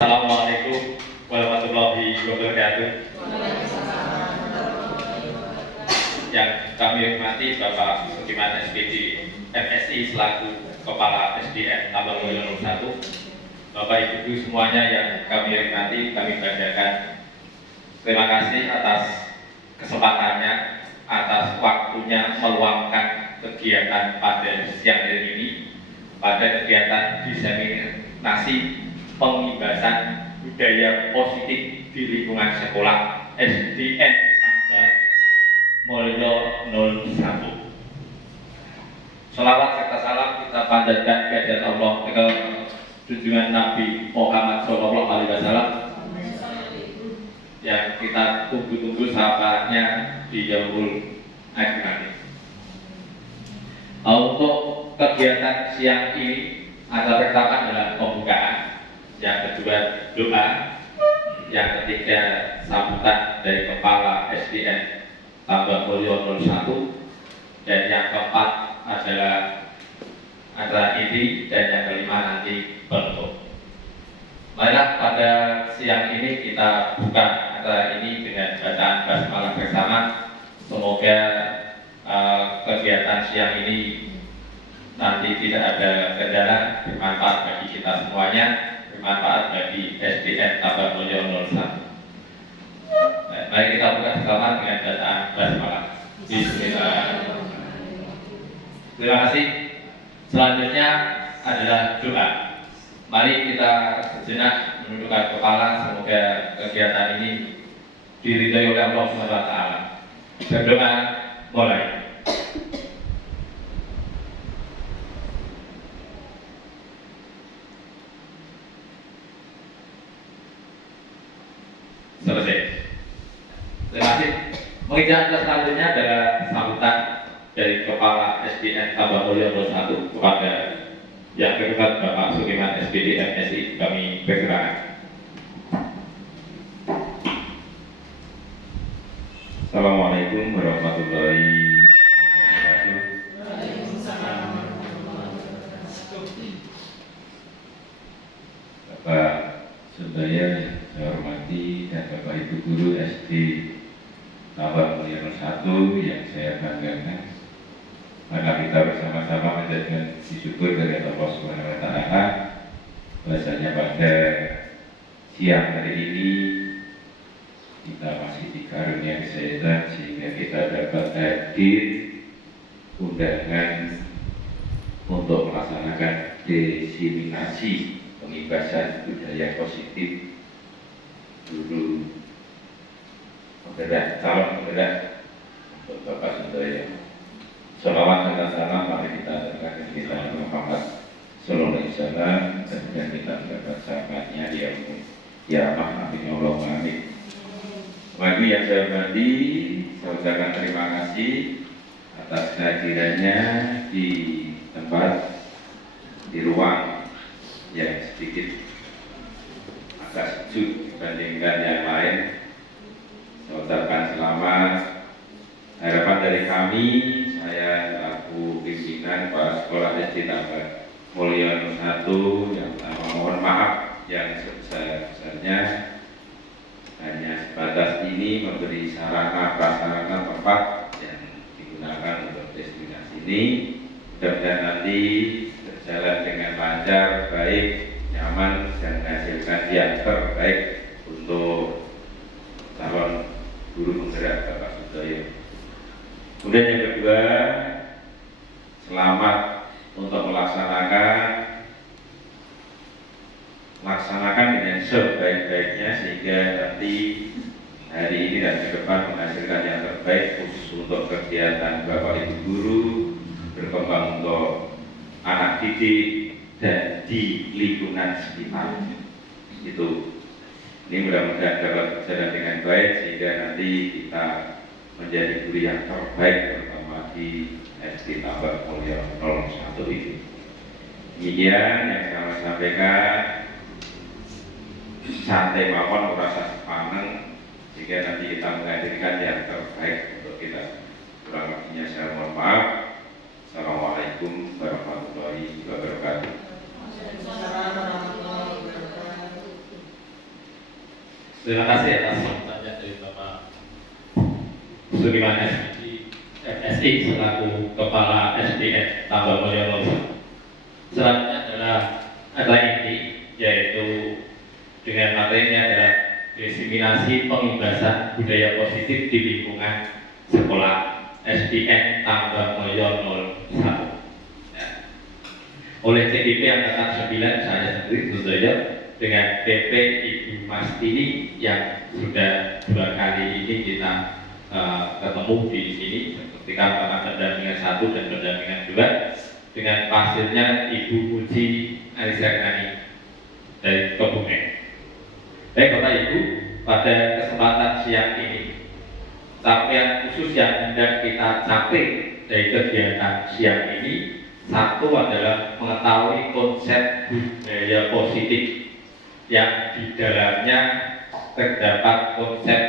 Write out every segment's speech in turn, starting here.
Assalamualaikum warahmatullahi wabarakatuh. Yang kami hormati Bapak Sukiman SPD MSI selaku Kepala SDN Tambang Mulyo 01, Bapak Ibu semuanya yang kami hormati, kami banggakan. Terima kasih atas kesempatannya, atas waktunya meluangkan kegiatan pada siang hari ini pada kegiatan diseminasi pengibasan budaya positif di lingkungan sekolah SDN Tambang Mulyo 01. Salawat serta salam kita panjatkan kehadirat Allah ke junjungan Nabi Muhammad SAW yang kita tunggu-tunggu sahabatnya di Yaumul Akhirat. Untuk kegiatan siang ini, ada pertama adalah pembukaan, yang kedua doa, yang ketiga sambutan dari Kepala SDN Tambang Mulyo 01, dan yang keempat adalah acara inti, dan yang kelima nanti penutup. Marilah pada siang ini kita buka acara ini dengan bacaan basmalah bersama. Semoga kegiatan siang ini nanti tidak ada kendala, bermanfaat bagi kita semuanya, bermanfaat bagi SDN Tambang Mulyo 01. Mari kita buka bersama dengan bacaan basmalah. Bismillah. Terima kasih. Selanjutnya adalah doa. Mari kita sejenak menundukkan kepala, semoga kegiatan ini diridhai oleh Allah SWT. Berdoa, mulai. Selesai. Terima kasih. Menginjak selanjutnya adalah sambutan dari Kepala SDN Tambang Mulyo 01 kepada yang terhormat Bapak Sukiman SPD MSI. Kami persilakan. Assalamualaikum warahmatullahi wabarakatuh. Bapak Sebaya yang saya hormati dan Bapak Ibu Guru SD Tambang Mulyo 01 yang saya banggakan, maka kita bersama-sama menjadikan syukur dari Allah Subhanahu wa Ta'ala bahwasanya pada siang hari ini kita masih dikaruniai kesehatan sehingga kita dapat hadir undangan untuk melaksanakan diseminasi pengibasan budaya positif guru penggerak, calon penggerak untuk Bapak Sundoyo. Salawat dan salam mari kita aturkan kita Muhammad Sallallahu Alaihi Wasallam, dan kita mendapat sahabatnya dia ya rahmat amin ya Allah amin. Bagi yang saya hormati, saya ucapkan terima kasih atas kehadirannya di tempat, di ruang yang sedikit agak sejuk dibandingkan yang lain. Saya ucapkan selamat. Harapan dari kami, saya selaku pimpinan Kepala Sekolah SD Tambang Mulyo 01 yang mohon maaf yang sebesar-besarnya, hanya sebatas ini memberi sarana prasarana tempat yang digunakan untuk destinasi ini. Mudah-mudahan nanti berjalan dengan lancar, baik, nyaman, dan menghasilkan yang terbaik untuk calon guru penggerak Bapak Sundoyo. Kemudian yang kedua, selamat untuk laksanakan dengan sebaik-baiknya sehingga nanti hari ini dan ke depan menghasilkan yang terbaik khusus untuk kegiatan Bapak Ibu guru, berkembang untuk anak didik dan di lingkungan sekitar. Itu ini mudah-mudahan dapat berjalan dengan baik sehingga nanti kita menjadi guru yang terbaik terutama di SD Tambang Mulyo 01 ini. Demikian yang saya sampaikan, santai mawon merasa sepaneng sehingga nanti kita menghadirkan yang terbaik untuk kita. Kurang lebihnya saya mohon maaf. Assalamualaikum warahmatullahi wabarakatuh. Terima kasih atas sambutannya dari Bapak Sudirman FSI selaku Kepala SDN Tambak Mulyono. Selanjutnya adalah inti, yaitu dengan materinya adalah diseminasi pengibasan budaya positif di lingkungan sekolah SDN Tambak Mulyono 1. Ya. Oleh CDP Angkatan 9, saya sendiri tentu saja dengan PP Ibu Mastini yang sudah 2 kali ini kita ketemu di sini ketika pada pendampingan 1 dan pendampingan 2, dengan pasirnya Ibu Puji Anisagnani dari Kebumen. Baik Bapak Ibu, pada kesempatan siang ini capaian khusus yang hendak kita capai dari kegiatan siang ini, satu adalah mengetahui konsep budaya positif yang di dalamnya terdapat konsep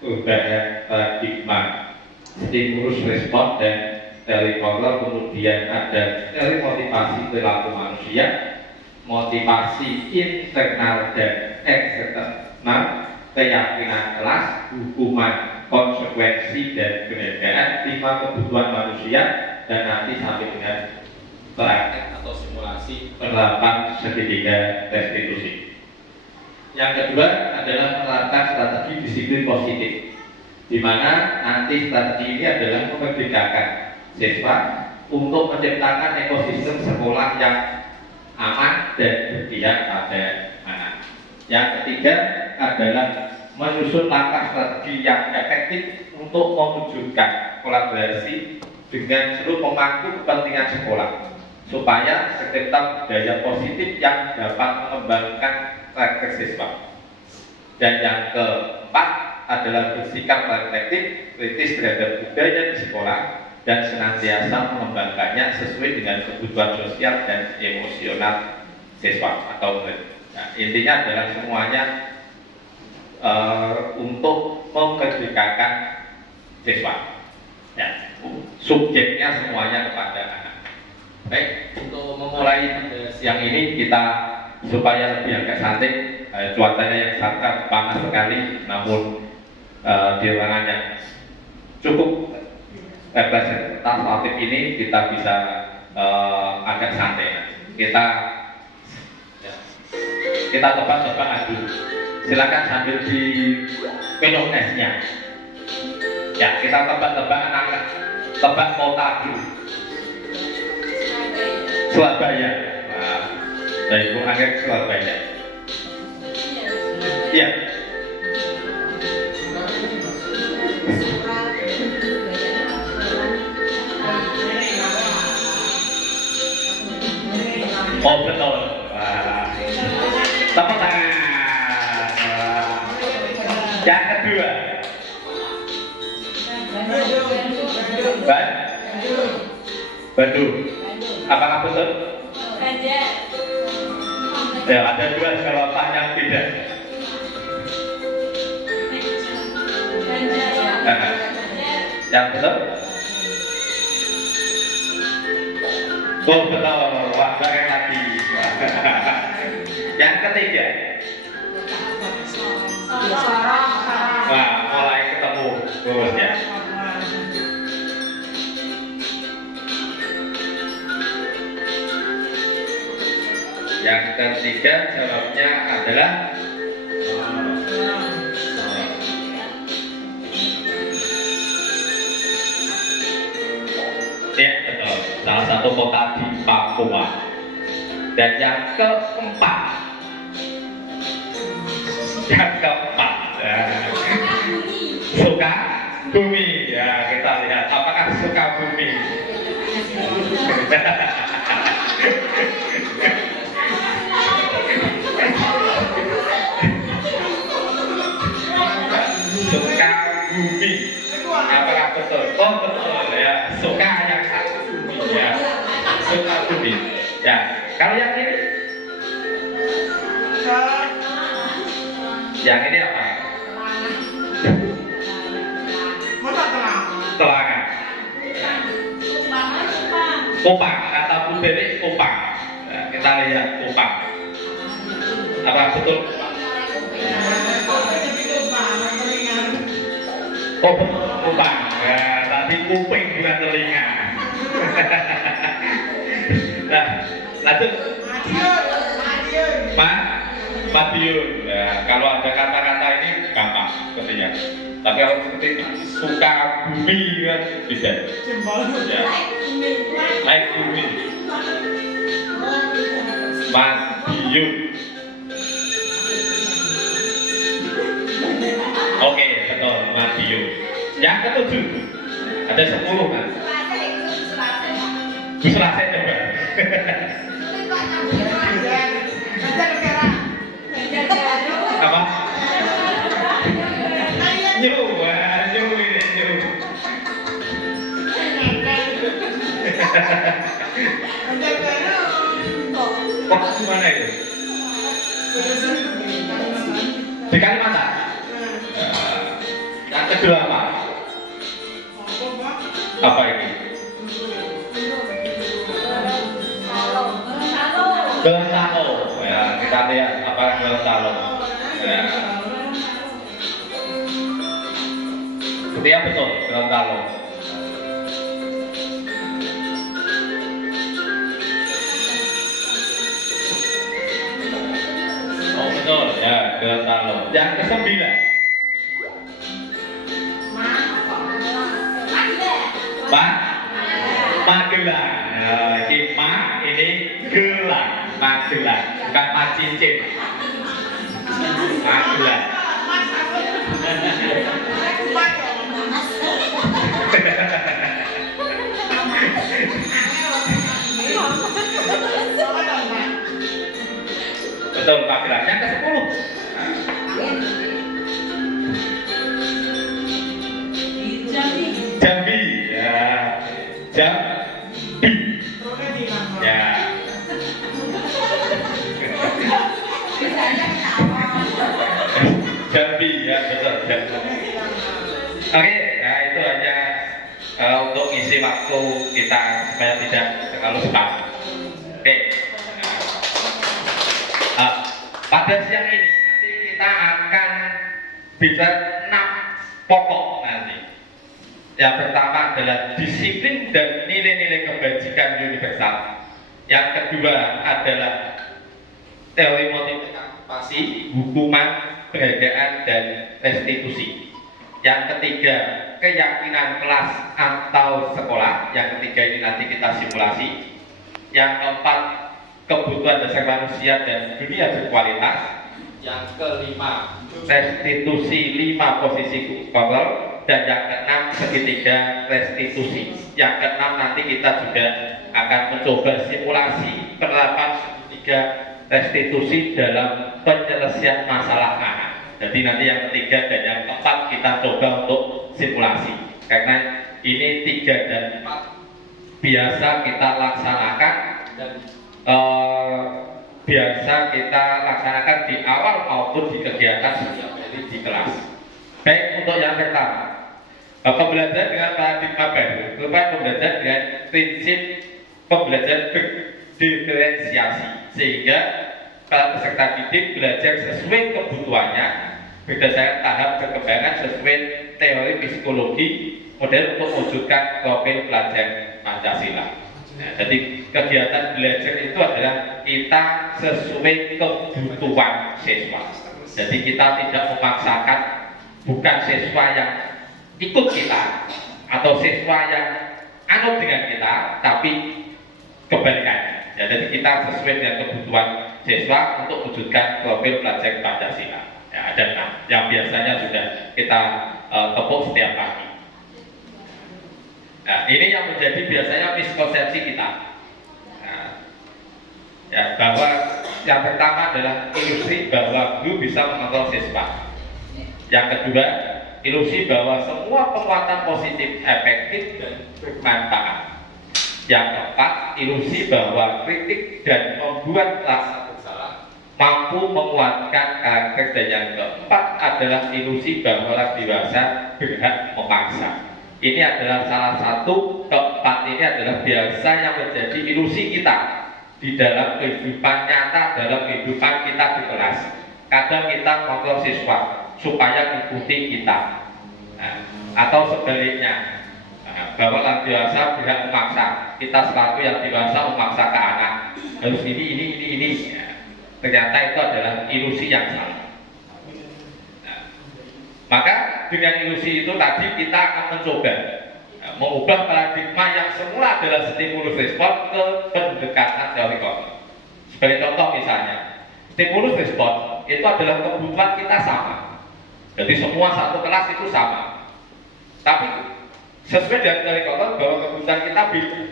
perubahan paradigma, stimulus respon dan teleporter, kemudian ada motivasi perilaku manusia, motivasi internal dan eksternal, keyakinan kelas, hukuman, konsekuensi dan penghargaan, 5 kebutuhan manusia, dan nanti sampai dengan praktek atau simulasi penerapan segitiga restitusi. Yang kedua adalah menerapkan strategi disiplin positif, di mana nanti strategi ini adalah memerdekakan siswa untuk menciptakan ekosistem sekolah yang aman dan berpihak pada anak. Yang ketiga adalah menyusun langkah strategi yang efektif untuk mewujudkan kolaborasi dengan seluruh pemangku kepentingan sekolah, supaya tercipta budaya positif yang dapat mengembangkan karakter siswa. Dan yang keempat adalah bersikap reflektif, kritis terhadap budaya di sekolah, dan senantiasa mengembangkannya sesuai dengan kebutuhan sosial dan emosional siswa atau murid. Nah, intinya adalah semuanya untuk memerdekakan siswa. Ya, subjeknya semuanya kepada anak. Baik, untuk memulai siang ini kita supaya lebih agak santai, cuacanya yang sangat panas sekali, namun di ruangan yang cukup representatif ini kita bisa agak santai. Kita tebak-tebakan dulu. Silakan sambil di minum esnya. Ya, kita tebak-tebakan angka, tebak kota dulu. Surabaya. Nah, dari Ibu Angger Surabaya. Iya. Oh betul. Tepuk tangan. Yang kedua. Bandung. Apakah betul? Ya, ada 2 jawaban yang beda. Yang betul? Oh betul, wah bareng lagi. Yang ketiga. Wah, mulai ketemu bosnya. Yang ketiga jawabnya adalah ya betul, salah satu kota di Papua. Dan yang keempat Sukabumi. Ya, kita lihat apakah Sukabumi. Sukabumi. Apakah betul? Oh betul ya. Suka yang satu bumi ya. Sukabumi. Ya. Kalau yang ini? Yang ini apa? Telangan. Kupang. Kata Bu Bebe Kupang. Nah, kita lihat Kupang. Apa betul? Oh, kupang. Ya, tapi kuping bukan telinga. Nah, lanjut. Madiun. Ya, kalau ada kata-kata ini gampang sepertinya. Tapi kalau seperti suka bumi kan tidak. Ya. Naik bumi. Madiun. Oke, betul, Madiun. Yang ketujuh, ada 10 kan? Selasa coba. Apa? Nyu, nyu ini nyu. Kok gimana itu? Di Kalimantan. Yang kedua apa? Apa ini? Gorontalo. Ya, kita lihat apa Gorontalo. Ya. Setia betul Gorontalo. Oh betul ya Gorontalo. Yang ke-9. Magelang. Ini gelang. Magelang, bukan macincin. Magelang. Betul, Magelang. Yang ke-10. Jambi. Ya. Jambi. Ya. Jambi ya betul Jambi. Oke, nah itu hanya untuk isi waktu kita supaya tidak terlalu cepat. Oke. Pada siang ini nanti kita akan bicara 6 pokok nanti. Yang pertama adalah disiplin dan nilai-nilai kebajikan universal. Yang kedua adalah teori motivasi, hukuman, penghargaan, dan restitusi. Yang ketiga, keyakinan kelas atau sekolah. Yang ketiga ini nanti kita simulasi. Yang keempat, kebutuhan dasar manusia dan dunia berkualitas. Yang kelima, restitusi 5 posisi kontrol. Dan yang keenam, segitiga restitusi. Yang keenam nanti kita juga akan mencoba simulasi penerapan segitiga restitusi dalam penyelesaian masalah anak. Jadi nanti yang ketiga dan yang keempat kita coba untuk simulasi. Karena ini 3 dan 4 biasa kita laksanakan dan biasa kita laksanakan di awal maupun di kegiatan setiap hari di kelas. Baik, untuk yang pertama, pembelajaran dengan paradigma baru merupakan pembelajaran dengan prinsip pembelajaran berdiferensiasi, sehingga para peserta didik belajar sesuai kebutuhannya berdasarkan tahap perkembangan sesuai teori psikologi model untuk mewujudkan profil pelajar Pancasila. Nah, jadi kegiatan belajar itu adalah kita sesuai kebutuhan siswa. Jadi kita tidak memaksakan, bukan siswa yang ikut kita atau siswa yang anut dengan kita, tapi kebalikannya. Ya, jadi kita sesuai dengan kebutuhan siswa untuk wujudkan profil pelajar Pancasila. Ya, ada 6 yang biasanya sudah kita tepuk setiap pagi. Nah, ini yang menjadi biasanya miskonsepsi kita. Nah, ya, bahwa yang pertama adalah ilusi bahwa guru bisa mengontrol siswa. Yang kedua, ilusi bahwa semua penguatan positif efektif dan bermanfaat. Yang keempat, ilusi bahwa kritik dan membuat rasa bersalah mampu menguatkan karakter. Dan yang keempat adalah ilusi bahwa orang dewasa berhak memaksa. Ini adalah salah satu, keempat ini adalah biasa yang menjadi ilusi kita di dalam kehidupan nyata, dalam kehidupan kita di kelas. Kadang kita kontrol siswa supaya ikuti kita. Nah, atau sebaliknya. Bahwa orang dewasa tidak memaksa, kita selaku yang dewasa memaksa ke anak harus ini. Ya. Ternyata itu adalah ilusi yang salah. Nah, maka dengan ilusi itu tadi kita akan mencoba mengubah paradigma yang semula adalah stimulus respon ke pendekatan teori kognitif. Sebagai contoh misalnya, stimulus respon itu adalah kebutuhan kita sama. Jadi semua satu kelas itu sama. Tapi sesuai dengan teori kognitif bahwa kebutuhan kita beda,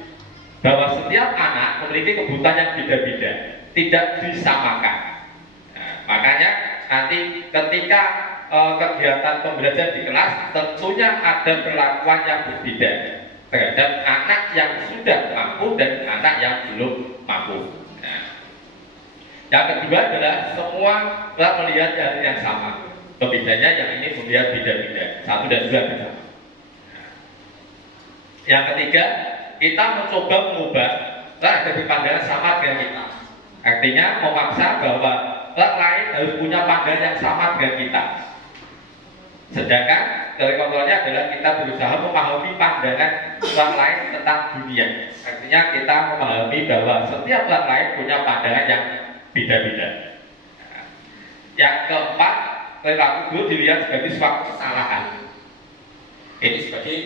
bahwa setiap anak memiliki kebutuhan yang beda-beda, tidak disamakan. Nah, makanya nanti ketika kegiatan pembelajaran di kelas tentunya ada perlakuan yang berbeda terhadap anak yang sudah mampu dan anak yang belum mampu. Nah, yang kedua adalah semua telah melihat hal yang sama. Pembedanya yang ini melihat beda-beda, 1 dan 2 bersama. Yang ketiga, kita mencoba mengubah dari pandangan sama dengan kita. Artinya memaksa bahwa orang lain harus punya pandangan yang sama dengan kita. Sedangkan dari kontrolnya adalah kita berusaha memahami pandangan orang lain tentang dunia. Artinya kita memahami bahwa setiap orang lain punya pandangan yang beda-beda. Yang keempat, perilaku dulu dilihat sebagai suatu kesalahan. Ini sebagai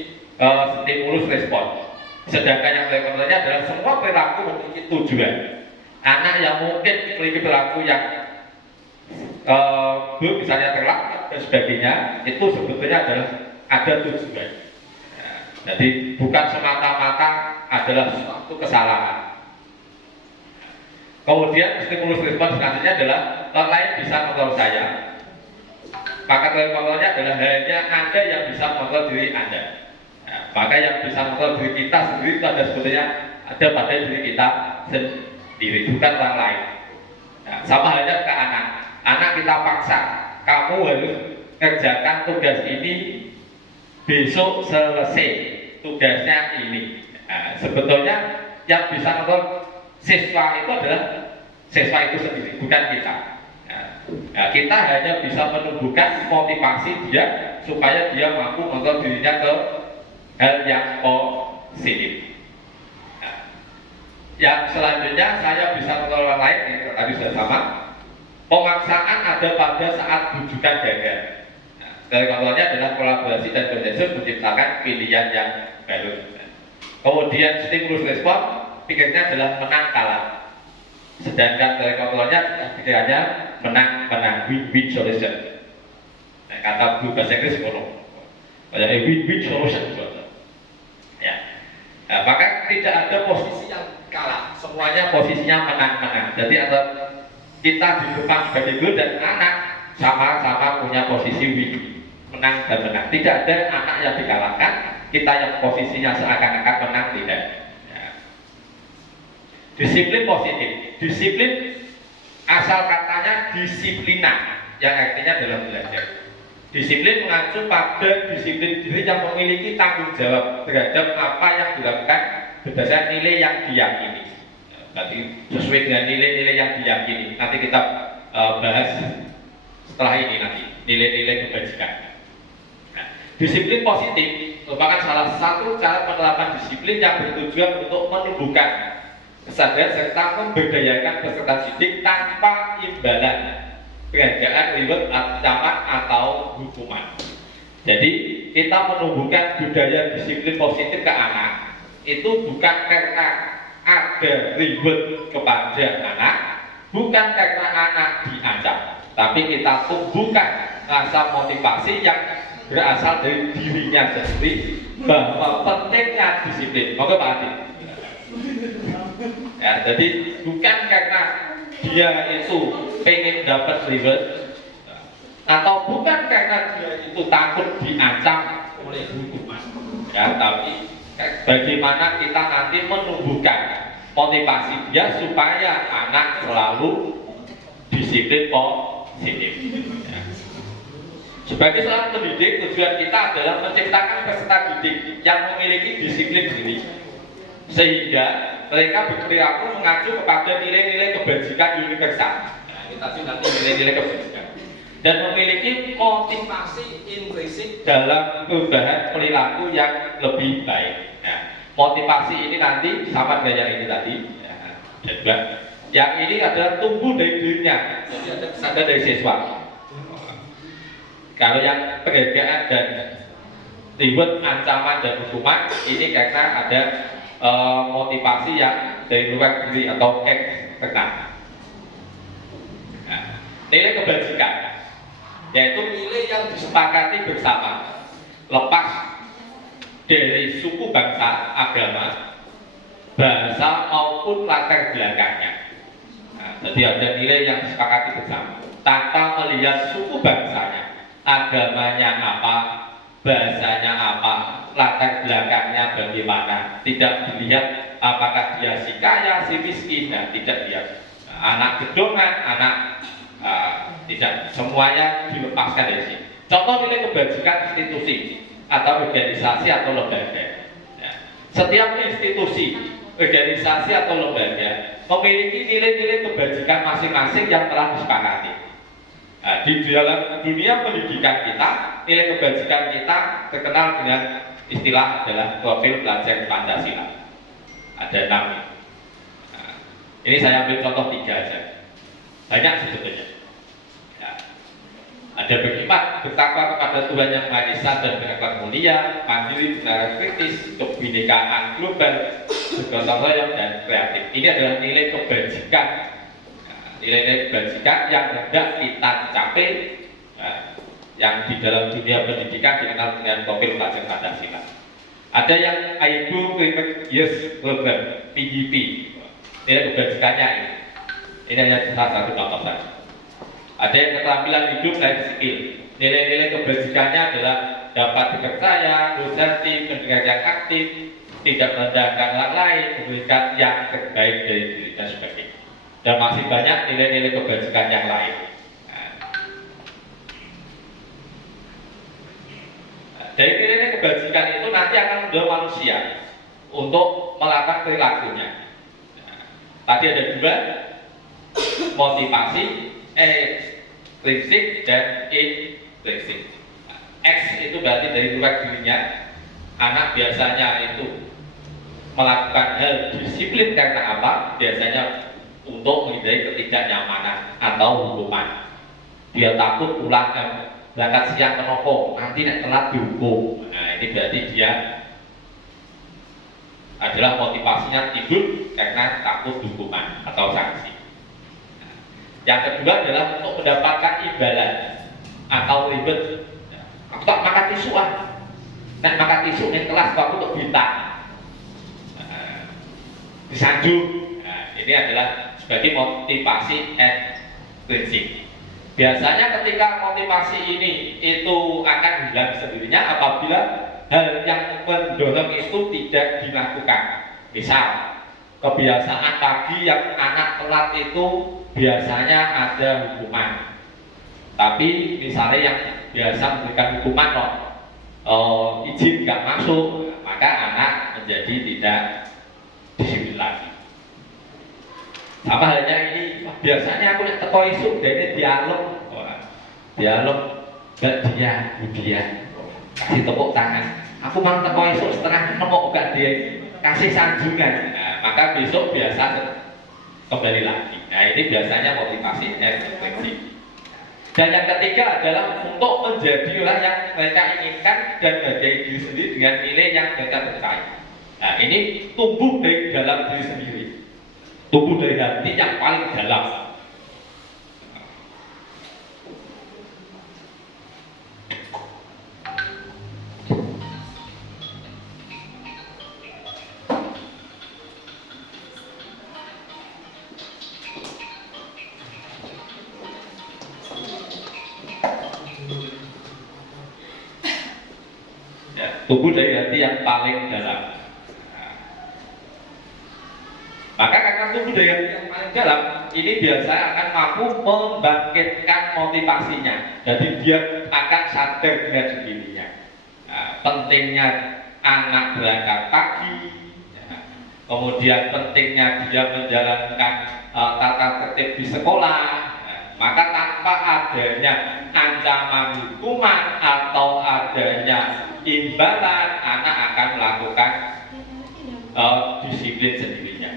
stimulus respon. Sedangkan yang kontrolnya adalah semua perilaku memiliki tujuan. Anak yang mungkin memiliki perilaku yang misalnya terlambat dan sebagainya, itu sebetulnya adalah ada tujuan. Nah, jadi bukan semata-mata adalah suatu kesalahan. Kemudian stimulus respon selanjutnya adalah orang lain bisa mengontrol saya. Maka kontrolnya adalah hanya Anda yang bisa mengontrol diri Anda. Nah, maka yang bisa mengontrol diri kita sendiri itu ada sebetulnya ada pada diri kita sendiri, bukan orang lain. Nah, sama halnya ke anak. Anak kita paksa, kamu harus kerjakan tugas ini besok selesai, tugasnya ini. Nah, sebetulnya yang bisa mengontrol siswa itu adalah siswa itu sendiri, bukan kita. Nah, kita hanya bisa menumbuhkan motivasi dia supaya dia mampu mengontrol dirinya ke hal yang positif. Nah, yang selanjutnya saya bisa mengontrol orang lain, ini tadi sudah sama. Pemaksaan ada pada saat bujukan gagal. Nah, dari kontrolnya adalah kolaborasi dan konsensus menciptakan pilihan yang baru. Kemudian stimulus respon, pikirnya adalah menang kalah. Sedangkan dari kontrolnya pikirannya menang win-win solution. Nah, kata bahasa Inggris kono. Kayak win-win solution. Ya. Nah, maka tidak ada posisi yang kalah, semuanya posisinya menang-menang. Jadi ada kita di depan sebagai guru dan anak sama-sama punya posisi win, menang dan menang. Tidak ada anak yang dikalahkan, kita yang posisinya seakan-akan menang tidak. Ya. Disiplin positif, disiplin asal katanya disiplina, yang artinya adalah belajar. Disiplin mengacu pada disiplin diri yang memiliki tanggung jawab terhadap apa yang dilakukan berdasarkan nilai yang diyakini. Nanti sesuai dengan nilai-nilai yang diyakini. Nanti kita bahas setelah ini nanti nilai-nilai kebajikan. Nah, disiplin positif merupakan salah satu cara penerapan disiplin yang bertujuan untuk menumbuhkan kesadaran serta memberdayakan peserta didik tanpa imbalan, pengerjaan, reward, ancaman atau hukuman. Jadi kita menumbuhkan budaya disiplin positif ke anak itu bukan karena ada reward kepada anak, bukan karena anak diancam, tapi kita tumbuhkan rasa motivasi yang berasal dari dirinya sendiri bahwa pentingnya disiplin. Monggo Pak Adi. Ya, jadi bukan karena dia itu pengen dapat reward atau bukan karena dia itu takut diancam oleh hukuman. Ya, tapi bagaimana kita nanti menumbuhkan motivasi dia supaya anak selalu disiplin positif. Ya. Sebagai seorang pendidik, tujuan kita adalah menciptakan peserta didik yang memiliki disiplin diri, sehingga mereka berperilaku mengacu kepada nilai-nilai kebajikan universal. Nah, kita sih nanti nilai-nilai kebajikan dan memiliki memiliki motivasi intrinsik dalam perubahan perilaku yang lebih baik. Nah, motivasi ini nanti sama dengan yang ini tadi. Ya, dan juga yang ini adalah tumbuh dari dirinya, jadi ada kesadaran dari siswa. Kalau yang penghargaan dan reward, ancaman dan hukuman ini karena ada motivasi yang dari luar diri atau eksternal. Nah, nilai kebajikan yaitu nilai yang disepakati bersama, lepas dari suku, bangsa, agama, bahasa maupun latar belakangnya. Nah, jadi ada nilai yang disepakati bersama tanpa melihat suku bangsanya, agamanya apa, bahasanya apa, latar belakangnya bagaimana. Tidak dilihat apakah dia si kaya, si miskin, nah, tidak dilihat anak gedongan, anak tidak, semuanya dilepaskan dari sini. Contoh nilai kebajikan institusi atau organisasi atau lembaga. Ya. Setiap institusi, organisasi atau lembaga memiliki nilai-nilai kebajikan masing-masing yang telah disepakati. Nah, di dalam dunia pendidikan kita, nilai kebajikan kita terkenal dengan istilah adalah profil pelajar Pancasila. Ada 6. Nah, ini saya ambil contoh 3 aja. Banyak sebetulnya. Ya. Ada berkhidmat, bertakwa kepada Tuhan Yang Maha Esa dan berakhlak mulia, mandiri, benar kritis, kebinekaan global, bergotong royong dan kreatif. Ini adalah nilai kebajikan. Nilai-nilai kebajikan yang hendak kita capai, yang di dalam dunia pendidikan dikenal dengan profil pelajar Pancasila. Ada yang IPU Framework Years Program PGP. Nilai kebajikannya ini. Ini hanya salah satu contoh saja. Ada yang keterampilan hidup dan skill. Nilai-nilai kebajikannya adalah dapat dipercaya, loyalty, pendengar yang aktif, tidak merendahkan orang lain, memberikan yang terbaik dari diri dan sebagainya. Dan masih banyak nilai-nilai kebajikan yang lain. Dari nilai kebajikan itu nanti akan mendorong manusia untuk melakukan perilakunya. Tadi ada 2, motivasi ekstrinsik dan intrinsik. X itu berarti dari luar dirinya. Anak biasanya itu melakukan hal disiplin karena apa? Biasanya untuk menghindari ketidaknyamanan atau hukuman. Dia takut pulang berangkat siang ke nopo, nanti telat dihukum. Nah, ini berarti dia adalah motivasinya timbul karena takut hukuman atau sanksi. Yang kedua adalah untuk mendapatkan imbalan atau ribet. Aku tak makan tisu nah makan tisu yang kelas aku untuk bintang. Disanjung. Nah, ini adalah sebagai motivasi ekstrinsik. Biasanya ketika motivasi ini itu akan hilang sendirinya apabila hal yang mendorong itu tidak dilakukan. Misal kebiasaan pagi yang anak telat itu biasanya ada hukuman. Tapi misalnya yang biasa memberikan hukuman izin nggak masuk, maka anak menjadi tidak disiplin lagi. Sama halnya ini, biasanya aku lihat teko isuk dari dialog gak dia kasih tepuk tangan. Aku mau teko isuk setengah nemu gak dia kasih sanjungan. Nah, maka besok biasa kembali lagi. Nah, ini biasanya motivasi ekstrinsik. Dan yang ketiga adalah untuk menjadi orang yang mereka inginkan dan menghargai diri sendiri dengan nilai yang mereka percaya. Nah, ini tumbuh dari dalam diri sendiri, tumbuh dari hati yang paling dalam. Tumbuh dari hati yang paling dalam. Maka karena tumbuh dari hati yang paling dalam, ini biasanya akan mampu membangkitkan motivasinya. Jadi dia akan sadar dengan sendirinya. Pentingnya anak berangkat pagi, kemudian pentingnya dia menjalankan tata tertib di sekolah, Maka tanpa adanya ancaman hukuman atau adanya imbalan, anak akan melakukan disiplin sendirinya.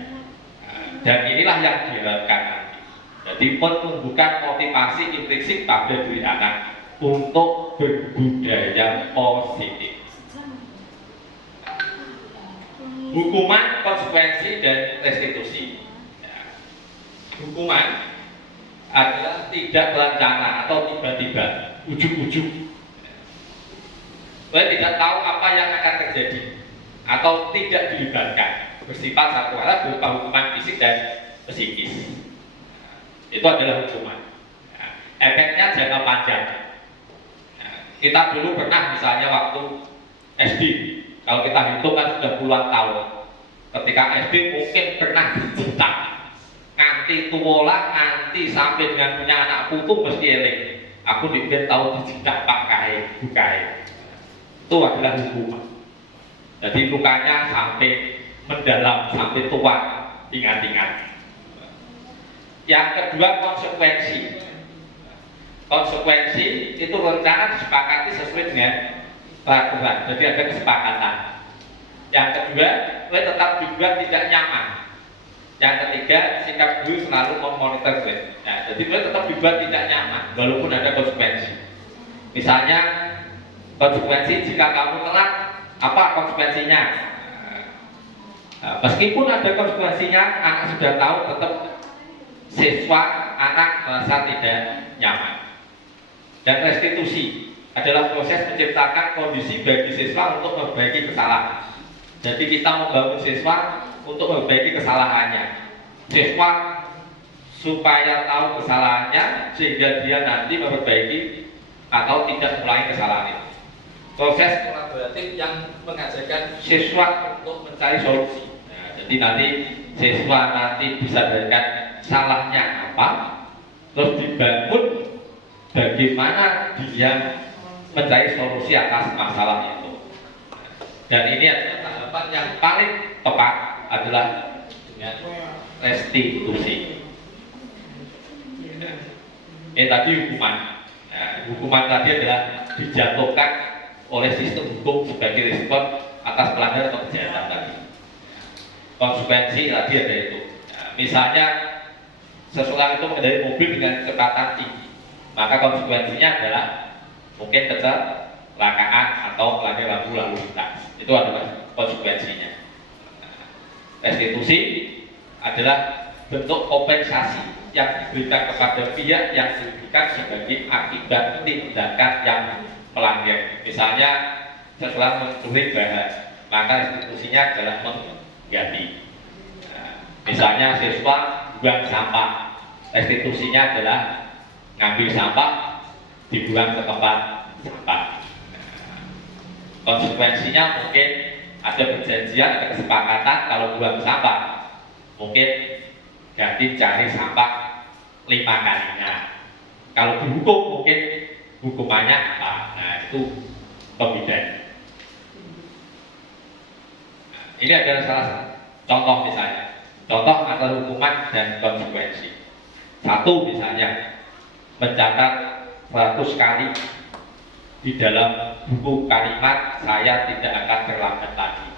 Dan inilah yang diharapkan nanti. Jadi menumbuhkan motivasi intrinsik pada diri anak untuk berbudaya positif. Hukuman, konsekuensi, dan restitusi. Hukuman adalah tidak terencana atau tiba-tiba, ujuk-ujuk. Saya tidak tahu apa yang akan terjadi atau tidak dilibatkan, bersifat satu arah berupa hukuman fisik dan psikis. Itu adalah hukuman. Efeknya jangka panjang. Kita dulu pernah misalnya waktu SD, kalau kita hitung kan sudah puluhan tahun. Ketika SD mungkin pernah dicetak, nganti tuwola, nganti sampai dengan punya anak putu mesti eling. Aku dibikin tahu dicetak pakai bukai. Itu adalah hukuman. Jadi lukanya sampai mendalam, sampai tua, ingat-ingat. Yang kedua, konsekuensi. Konsekuensi itu rencana disepakati sesuai dengan peraturan, jadi ada kesepakatan. Yang kedua, tetap dibuat tidak nyaman. Yang ketiga, sikap guru selalu memonitor grade. Nah, jadi tetap dibuat tidak nyaman, walaupun ada konsekuensi. Misalnya, konsekuensi jika kamu telat, apa konsekuensinya? Nah, meskipun ada konsekuensinya, anak sudah tahu, tetap siswa anak merasa tidak nyaman. Dan restitusi adalah proses menciptakan kondisi bagi siswa untuk memperbaiki kesalahan. Jadi kita membangun siswa untuk memperbaiki kesalahannya. Siswa supaya tahu kesalahannya sehingga dia nanti memperbaiki atau tidak mengulangi kesalahan itu. Proses kolaboratif yang mengajarkan siswa untuk mencari solusi. Nah, jadi nanti siswa nanti bisa berikan salahnya apa, terus dibangun bagaimana dia mencari solusi atas masalah itu. Dan ini adalah tahapan yang paling tepat adalah dengan restitusi. Ini tadi hukuman. Nah, hukuman tadi adalah dijatuhkan oleh sistem hukum sebagai respon atas pelanggaran atau kejahatan tadi. Konsekuensi tadi ada itu. Nah, misalnya seseorang itu mengendarai mobil dengan kecepatan tinggi, maka konsekuensinya adalah mungkin kecelakaan atau melanggar lampu lalu lintas. Itu adalah konsekuensinya. Restitusi adalah bentuk kompensasi yang diberikan kepada pihak yang dirugikan sebagai akibat tindakan yang melanggar. Misalnya seseorang mencuri bahan, maka restitusinya adalah mengganti. Misalnya siswa buang sampah, restitusinya adalah ngambil sampah dibuang ke tempat sampah. Konsekuensinya mungkin ada perjanjian, ada kesepakatan kalau buang sampah mungkin ganti cari sampah 5 kalinya. Kalau dihukum mungkin hukumannya apa? Nah, itu pembedaan. Ini adalah salah satu contoh misalnya. Contoh antara hukuman dan konsekuensi. Satu misalnya mencatat 100 kali di dalam buku kalimat saya tidak akan terlambat lagi.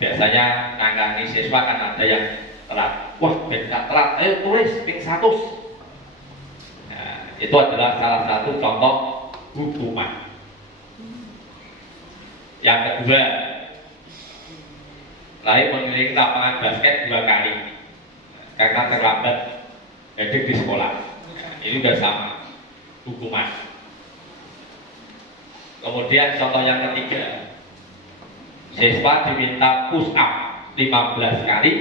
Biasanya nangani siswa kan ada yang telat. Wah, bentar telat, ayo tulis ping 100. Nah, itu adalah salah satu contoh hukuman. Yang kedua, lain memiliki lapangan basket 2 kali karena terlambat hadir di sekolah. Ini juga sama hukuman. Kemudian contoh yang ketiga, siswa diminta push up 15 kali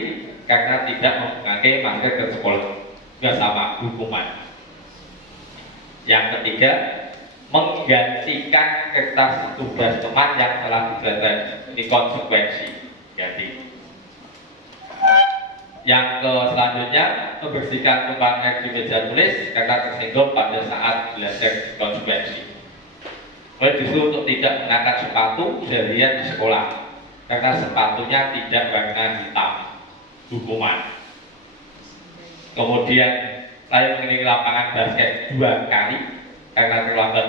karena tidak memakai masker ke sekolah. Juga sama hukuman. Yang ketiga, menggantikan kertas tugas teman yang telah dicatat. Ini konsekuensi. Ganti. Yang selanjutnya, membersihkan tumpang air di meja tulis karena tersinggung pada saat belajar, konsekuensi. Kemudian disuruh untuk tidak mengenakan sepatu seharian di sekolah karena sepatunya tidak warna hitam, hukuman. Kemudian saya mengelilingi lapangan basket 2 kali karena terlambat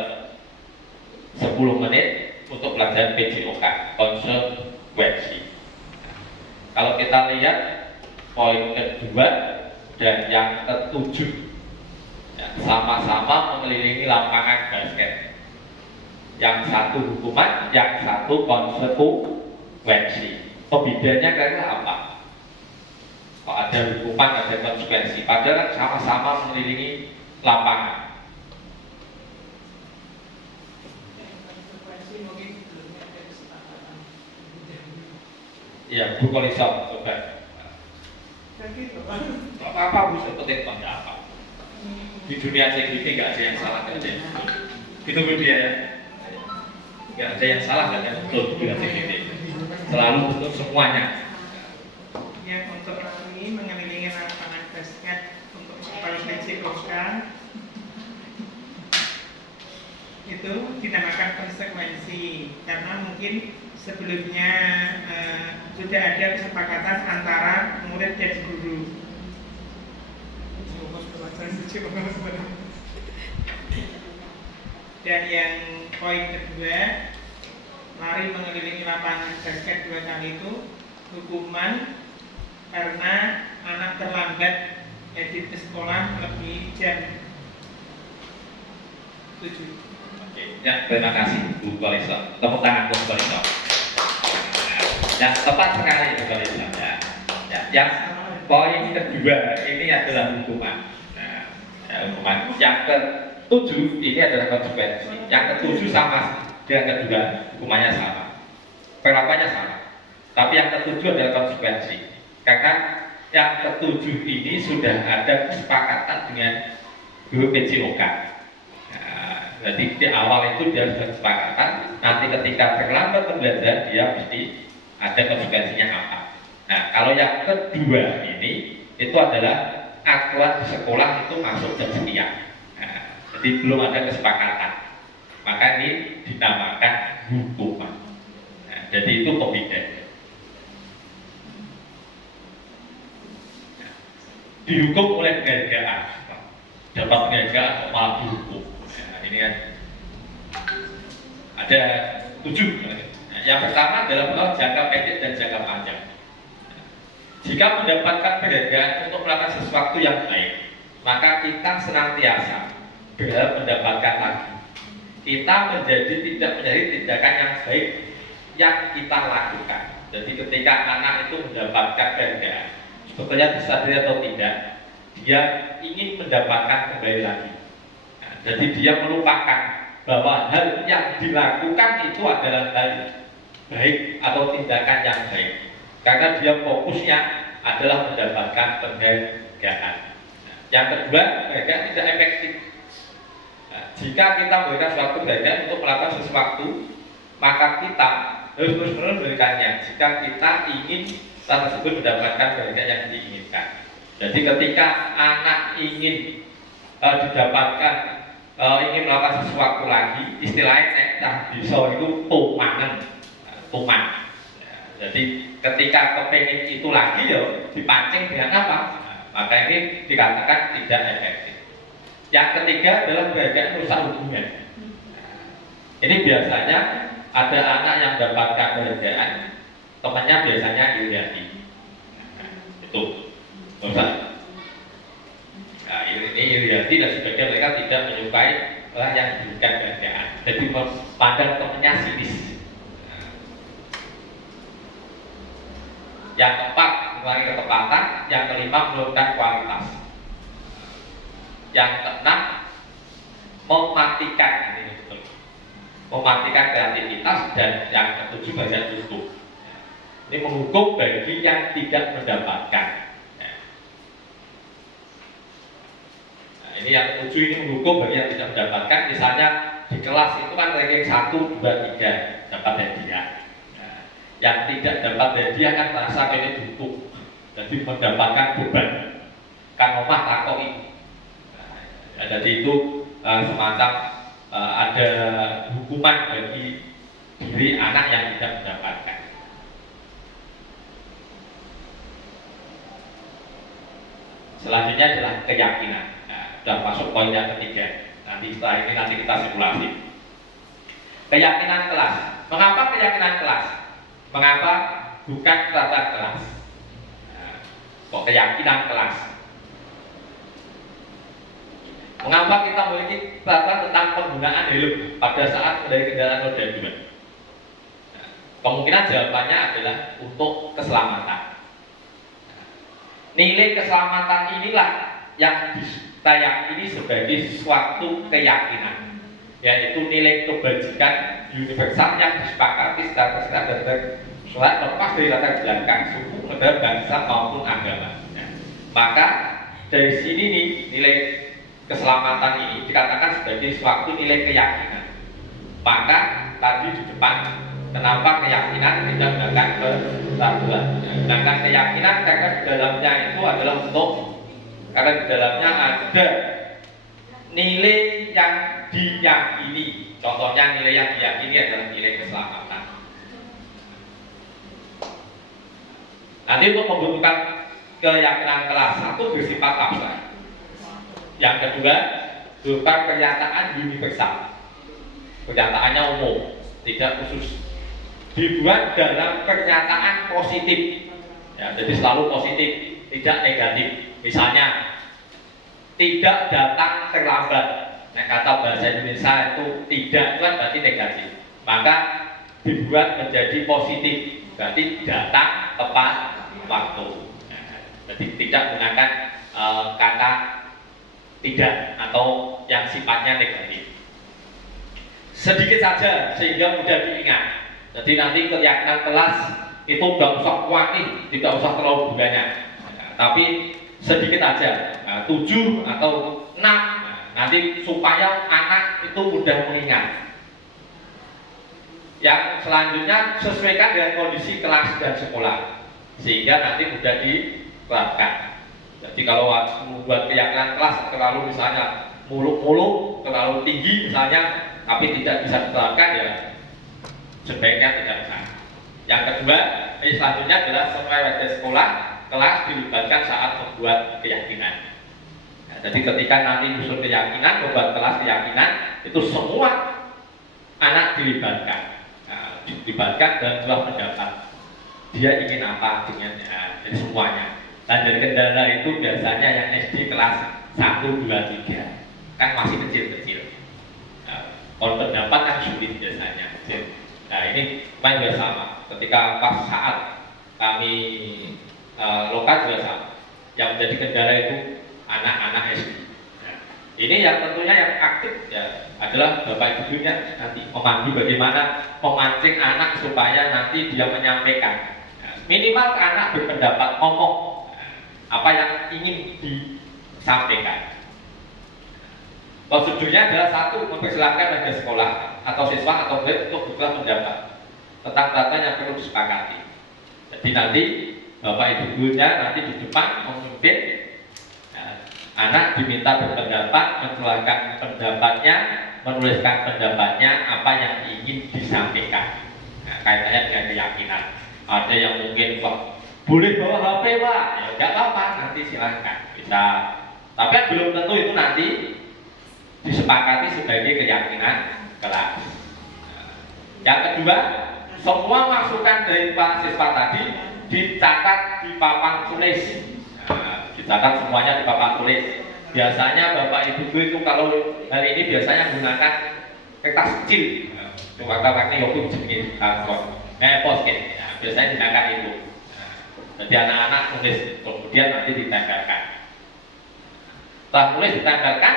10 menit untuk pelajaran PJOK, konsekuensi. Kalau kita lihat poin kedua dan yang ketujuh, ya, sama-sama mengelilingi lapangan basket. Yang satu hukuman, yang satu konsekuensi. Pembedanya kira-kira apa? Kalau ada hukuman, ada konsekuensi. Padahal kan sama-sama mengelilingi lapangan. Ya, Bu Kolisong, coba. Apa Bu seperti apa? Di dunia CGV nggak ada yang salah, nggak ada yang betul. Itu dia ya. Nggak ada yang salah, nggak ada yang betul di dunia CGV. Selalu betul semuanya. Yang untuk kami mengelilingi lapangan basket untuk sekolah PJOK itu dinamakan konsekuensi karena mungkin sebelumnya sudah ada kesepakatan antara murid dan guru. Dan yang poin kedua, lari mengelilingi lapangan basket 2 kali itu hukuman karena anak terlambat edit ke sekolah lebih jam 7. Oke, ya, terima kasih Bu Kolisong. Tepuk tangan Bu Kolisong. Ya, tepat sekali Bu Kolisong ya. Ya, yang poin kedua ini adalah hukuman. Nah, ya, hukuman. Yang ketujuh ini adalah konsekuensi. Yang ketujuh sama dengan kedua, hukumannya sama, perlakuannya sama. Tapi yang ketujuh adalah konsekuensi. Karena yang ketujuh ini sudah ada kesepakatan dengan guru PJOK. Jadi di awal itu dia sudah kesepakatan. Nanti ketika terlambat belajar dia mesti ada konsekuensinya apa. Nah, kalau yang kedua ini itu adalah aturan di sekolah itu masuk jam sekian. Nah, jadi belum ada kesepakatan. Maka ini dinamakan hukuman. Nah, jadi itu pembeda. Nah, dihukum oleh penghargaan. Dapat penghargaan malah dihukum. Nah, ini kan ada 7. Nah, yang pertama adalah jangka pendek dan jangka panjang. Jika mendapatkan penghargaan untuk melakukan sesuatu yang baik, maka kita senantiasa berharap mendapatkan lagi. Kita tidak menjadi tindakan yang baik yang kita lakukan. Jadi ketika anak itu mendapatkan penghargaan, sebetulnya disadari atau tidak, dia ingin mendapatkan kembali lagi. Nah, jadi dia melupakan bahwa hal yang dilakukan itu adalah hal baik atau tindakan yang baik. Karena dia fokusnya adalah mendapatkan penghargaan. Nah, yang kedua, penghargaan tidak efektif. Nah, jika kita memberikan suatu penghargaan untuk melakukan sesuatu, maka kita harus terus-menerus memberikannya. Jika kita ingin tersebut mendapatkan penghargaan yang diinginkan. Jadi ketika anak ingin didapatkan ingin melakukan sesuatu lagi, istilahnya bisa itu tumangan, tuman. Jadi ketika kepengen itu lagi ya dipancing dengan apa? Nah, maka ini dikatakan tidak efektif. Yang ketiga adalah penghargaan merusak hubungan. Ini biasanya ada anak yang mendapatkan penghargaan, temannya biasanya dilihat. Itu merusak. Nah, ini iriati dan sebagian mereka tidak menyukai orang yang diberikan penghargaan. Jadi memandang temannya sinis. Yang keempat, mengurangi ketepatan. Yang kelima, menurunkan kualitas. Yang keenam, mematikan, ini betul, mematikan kreativitas. Dan yang ketujuh, banyak hukum. Ini menghukum bagi yang tidak mendapatkan. Nah, ini yang ketujuh ini menghukum bagi yang tidak mendapatkan. Misalnya di kelas itu kan ranking 1, 2, 3 dapat hadiah. Yang tidak dapat hadiah kan merasa ini dihukum, jadi mendapatkan beban kan omah takoi. Nah, jadi itu semacam ada hukuman bagi diri anak yang tidak mendapatkan. Selanjutnya adalah keyakinan. Nah, sudah masuk poin yang ketiga. Nanti setelah ini nanti kita simulasi. Keyakinan kelas. Mengapa keyakinan kelas? Mengapa bukan tata kelas? Nah, kok keyakinan kelas? Mengapa kita memiliki tata tentang penggunaan helm pada saat mengendarai kendaraan roda 2? Nah, kemungkinan jawabannya adalah untuk keselamatan. Nilai keselamatan inilah yang kita yakini sebagai suatu keyakinan, yaitu nilai kebajikan universal yang disepakati secara tersirat dan tersurat lepas dari latar belakang suku, negara, bangsa maupun agama. Nah, maka dari sini nih nilai keselamatan ini dikatakan sebagai suatu nilai keyakinan. Maka tadi di depan, kenapa keyakinan tidak menggunakan keraguan? Sedangkan keyakinan karena di dalamnya itu adalah karena di dalamnya ada nilai yang diyakini. Contohnya nilai yang diyakini adalah nilai keselamatan. Nanti untuk membutuhkan keyakinan kelas 1 bersifat abstrak. Yang kedua, berupa pernyataan universal. Pernyataannya umum, tidak khusus. Dibuat dalam pernyataan positif. Ya, jadi selalu positif, tidak negatif. Misalnya, tidak datang terlambat. Nah, kata bahasa Indonesia itu tidak itu kan berarti negatif. Maka dibuat menjadi positif, berarti datang tepat waktu. Nah, jadi tidak menggunakan kata tidak atau yang sifatnya negatif. Sedikit saja sehingga mudah diingat. Jadi nanti keyakinan kelas itu tidak usah khawatir, tidak usah terlalu banyak. Nah, tapi sedikit aja, 7 atau 6, nanti supaya anak itu mudah mengingat. Yang selanjutnya sesuaikan dengan kondisi kelas dan sekolah, sehingga nanti mudah diterapkan. Jadi kalau membuat keyakinan kelas terlalu misalnya muluk-muluk, terlalu tinggi misalnya, tapi tidak bisa diterapkan, ya sebaiknya tidak bisa. Yang kedua, ini selanjutnya adalah semua warga sekolah kelas dilibatkan saat membuat keyakinan. Nah, jadi ketika nanti muncul keyakinan, membuat kelas keyakinan, itu semua anak dilibatkan. Nah, dilibatkan dan telah pendapat. Dia ingin apa dengannya, jadi semuanya. Dan dari kendala itu biasanya yang SD kelas 1, 2, 3 kan masih kecil-kecil. Kalau pendapat kan sulit biasanya. Nah ini main juga sama. Ketika pas saat kami lokal juga sama. Yang menjadi kendala itu anak-anak SD. Nah, ini yang tentunya yang aktif ya adalah bapak ibunya nanti memandu bagaimana memancing anak supaya nanti dia menyampaikan. Nah, minimal anak berpendapat ngomong apa yang ingin disampaikan. Prosedurnya adalah 1, mempersilahkan warga sekolah atau siswa atau murid untuk berbuat pendapat tentang data yang perlu disepakati. Jadi nanti bapak ibu gurunya nanti di depan memimpin, anak diminta berpendapat, menjelaskan pendapatnya, menuliskan pendapatnya, apa yang ingin disampaikan. Nah, kaitannya dengan keyakinan. Ada yang mungkin boleh bawa HP Pak, ya nggak apa-apa, nanti silahkan bisa. Tapi belum tentu itu nanti disepakati sebagai keyakinan kelas. Yang kedua, semua masukan dari para siswa tadi dicatat di papan tulis. Nah, dicatat semuanya di papan tulis. Biasanya bapak ibu itu kalau hari ini biasanya menggunakan kertas kecil. Kata-kata waktu jenis kantor, post-it. Nah, biasanya digunakan itu. Jadi anak-anak tulis, kemudian nanti ditempelkan. Setelah tulis ditempelkan,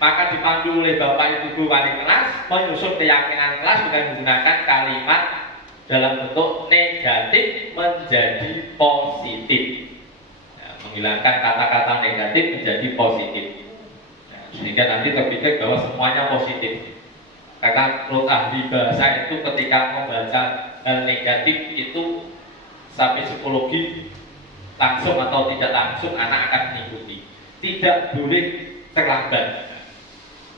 maka dipandu oleh bapak ibu guru wali kelas menyusun keyakinan kelas dengan menggunakan kalimat dalam bentuk negatif menjadi positif. Nah, menghilangkan kata-kata negatif menjadi positif. Nah, sehingga nanti terpikir bahwa semuanya positif. Karena menurut ahli bahasa itu ketika membaca hal negatif itu sampai psikologi langsung atau tidak langsung anak akan mengikuti. Tidak boleh terlambat.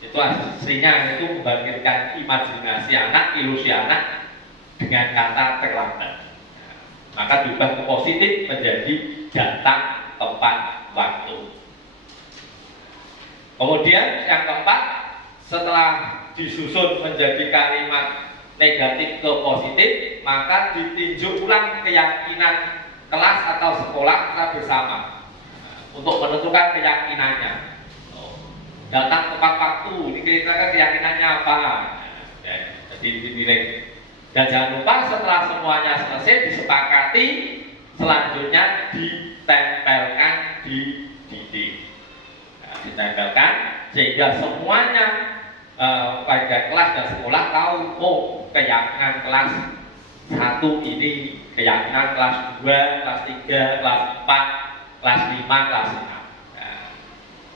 Itu aslinya itu membangkitkan imajinasi anak, ilusi anak dengan kata terlambat. Nah, maka diubah ke positif menjadi datang tepat waktu. Kemudian yang keempat, setelah disusun menjadi kalimat negatif ke positif, maka ditinjau ulang keyakinan kelas atau sekolah secara bersama untuk menentukan keyakinannya. Datang tepat waktu, ini kira-kira keyakinannya apa? Jadi dinilai. Dan jangan lupa setelah semuanya selesai disepakati, selanjutnya ditempelkan di dinding. Ditempelkan sehingga semuanya pada kelas dan sekolah tahu, oh keyakinan kelas 1 ini, keyakinan kelas 2, kelas 3, kelas 4, kelas 5, kelas 6.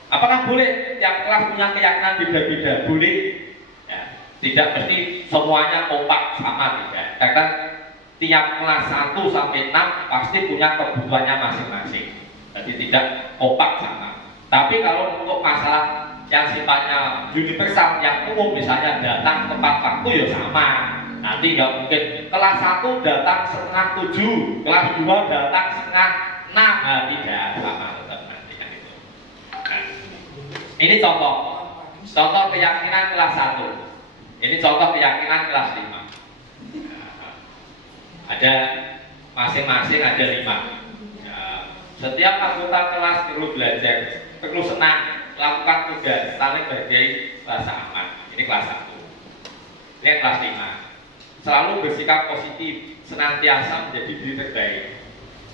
Apakah boleh tiap kelas punya keyakinan beda-beda? Boleh. Ya, tidak mesti semuanya kompak sama, tidak. Karena tiap kelas 1 sampai 6 pasti punya kebutuhannya masing-masing. Jadi tidak kompak sama. Tapi kalau untuk masalah yang sifatnya universal, yang umum, misalnya datang tepat waktu, ya sama. Nanti nggak mungkin kelas 1 datang setengah 7, kelas 2 datang setengah 6, nah, tidak sama. Ini contoh keyakinan kelas 1. Ini contoh keyakinan kelas 5. Ada masing-masing ada 5. Setiap anggota kelas perlu belajar, perlu senang, lakukan tugas, saling berhargai, rasa aman. Ini kelas 1. Ini kelas 5. Selalu bersikap positif, senantiasa menjadi diri terbaik,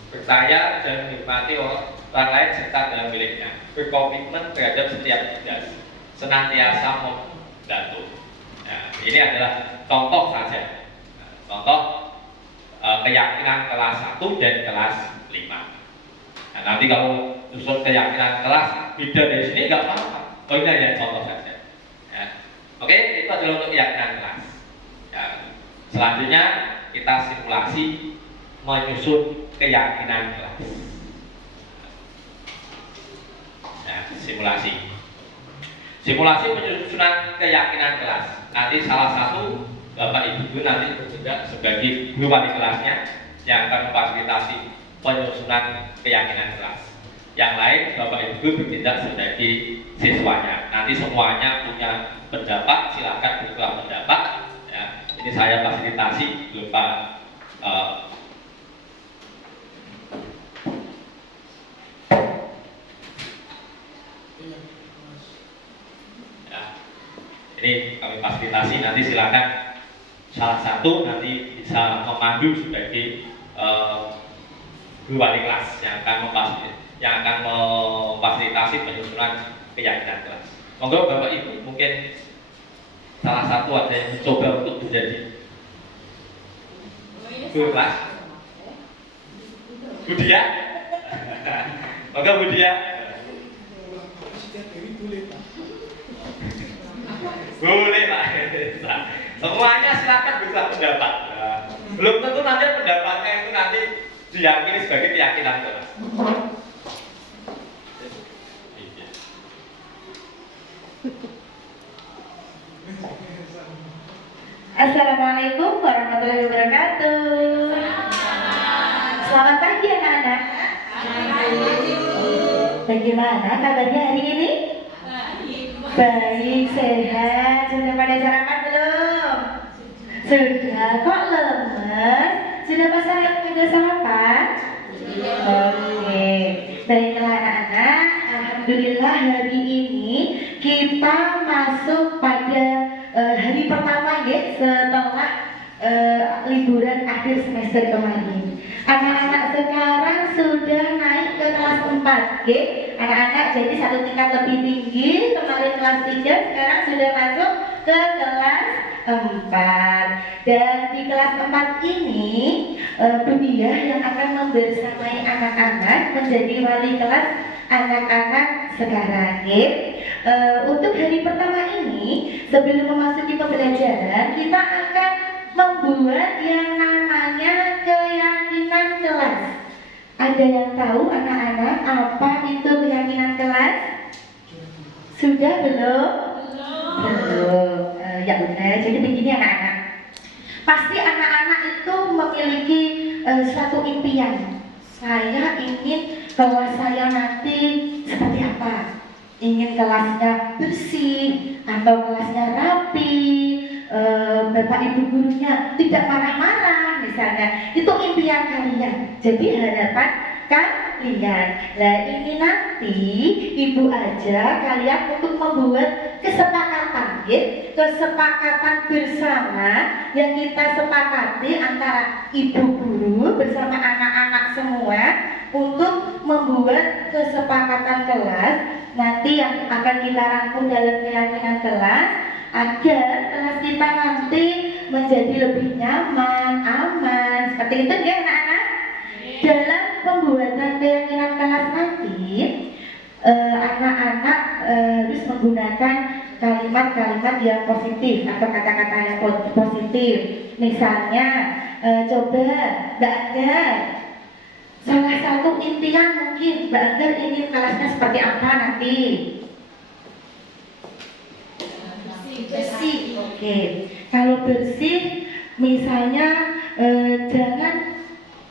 percaya dan menikmati orang lain serta dalam miliknya, berkomitmen terhadap setiap tugas, senantiasa membantu. Nah, ini adalah contoh saja, contoh keyakinan kelas 1 dan kelas 5. Nah, nanti kalau usul keyakinan kelas beda dari sini nggak apa-apa. Oh, ini hanya contoh saja. Ya. Oke, itu adalah untuk keyakinan kelas. Ya. Selanjutnya kita simulasi menyusun keyakinan kelas. Simulasi penyusunan keyakinan kelas. Nanti salah satu Bapak Ibu guru nanti bertindak sebagai guru wali kelasnya yang akan memfasilitasi penyusunan keyakinan kelas. Yang lain Bapak Ibu guru bertindak sebagai siswanya. Nanti semuanya punya pendapat, silakan bertukar pendapat. Ya, ini saya fasilitasi berupa ini kami fasilitasi, nanti silakan salah satu nanti bisa memandu sebagai guru wali kelas yang akan memfasilitasi penyusunan keyakinan kelas. Monggo Bapak Ibu, mungkin salah satu ada yang mencoba untuk menjadi guru kelas. Budia, monggo Budia. Boleh Pak. Semuanya silakan bertukar pendapat. Belum tentu nanti pendapatnya itu nanti diyakini sebagai keyakinan kelas. Assalamualaikum warahmatullahi wabarakatuh. Selamat pagi anak-anak. Bagaimana kabarnya hari ini? Baik, sehat. Sudah pada sarapan belum? Sudah, kok lemes? Sudah sarapan? Oke. Baiklah anak-anak, alhamdulillah hari ini kita masuk pada hari pertama ya setelah liburan akhir semester kemarin. Anak-anak sekarang sudah naik ke kelas 4 ya. Anak-anak jadi satu tingkat lebih tinggi, kemarin kelas 3, sekarang sudah masuk ke kelas 4. Dan di kelas 4 ini Bu Diah yang akan membersamai anak-anak menjadi wali kelas anak-anak sekarang ya. Untuk hari pertama ini, sebelum memasuki pembelajaran, kita akan membuat yang namanya keyakinan kelas. Ada yang tahu anak-anak apa itu keyakinan kelas? Sudah belum? Belum. Ya udah, jadi begini anak-anak. Pasti anak-anak itu memiliki suatu impian. Saya ingin bahwa saya nanti seperti apa? ingin kelasnya bersih atau kelasnya rapi, bapak ibu gurunya tidak marah-marah misalnya, itu impian kalian. Jadi harapan kalian. Nah ini nanti ibu aja kalian untuk membuat kesepakatan, kesepakatan bersama yang kita sepakati antara ibu guru bersama anak-anak semua untuk membuat kesepakatan kelas nanti yang akan kita rangkum dalam keyakinan kelas agar kelas kita nanti menjadi lebih nyaman, aman, seperti itu ya anak-anak. Dalam pembuatan keyakinan kelas nanti anak-anak harus menggunakan kalimat-kalimat yang positif atau kata-kata yang positif. Misalnya coba Mbak Anggar, salah satu impian mungkin Mbak Anggar ingin kelasnya seperti apa nanti? Bersih. Oke. Kalau bersih misalnya jangan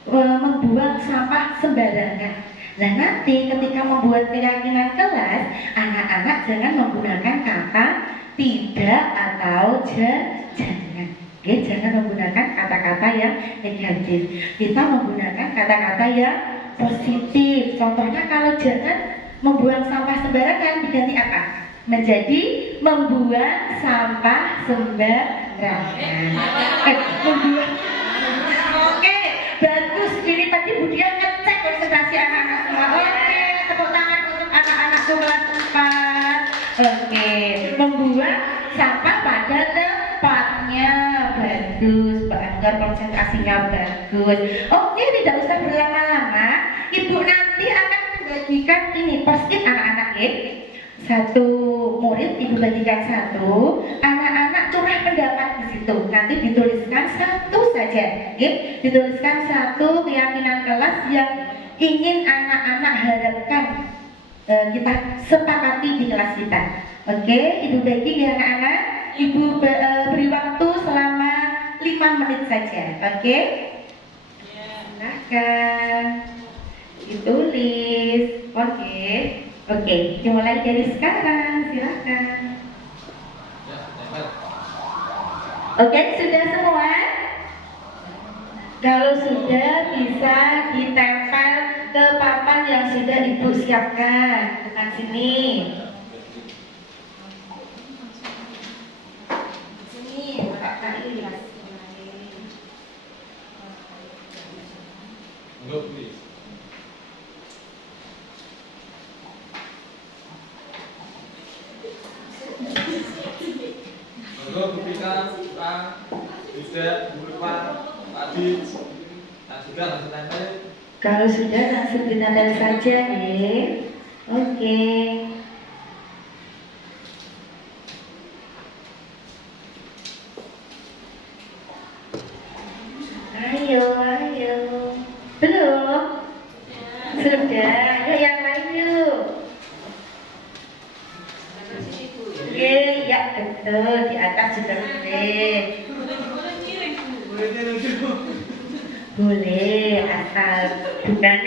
membuang sampah sembarangan. Nah nanti ketika membuat keyakinan kelas, anak-anak jangan menggunakan kata tidak atau jangan. Oke, jangan menggunakan kata-kata yang negatif. Kita menggunakan kata-kata yang positif. Contohnya kalau jangan membuang sampah sembarangan diganti apa? Menjadi membuang sampah sembarangan. Membuang. Oke, bagus. Ini tadi Bu Dia ngecek konsentrasi anak-anak semua. Oke, tepuk tangan untuk anak-anak kelas 4. Oke, membuang sampah pada tempatnya. Bagus, Mbak Anggar konsentrasinya bagus. Oke, tidak usah berlama-lama. Ibu nanti akan membagikan ini post-it anak-anak ya. Satu murid ibu bagikan satu, anak-anak curah pendapat di situ. Nanti dituliskan satu saja, ya. Dituliskan satu keyakinan kelas yang ingin anak-anak harapkan kita sepakati di kelas kita. Oke, ibu bagi ya anak-anak. Ibu beri waktu selama 5 menit saja. Oke? Silahkan ditulis. Oke. Oke, dimulai dari sekarang, silakan. Oke, sudah semua? Kalau sudah bisa ditempel ke papan yang sudah ibu siapkan. Dekat sini. Sini, Pak Ilyas. Kalau sudah langsung ditempel saja ya. Oke. Ayo. Belum? Sudah. Ayo yang lain yuk. Oke, ya betul. Di atas juga boleh. Boleh, asal bukan.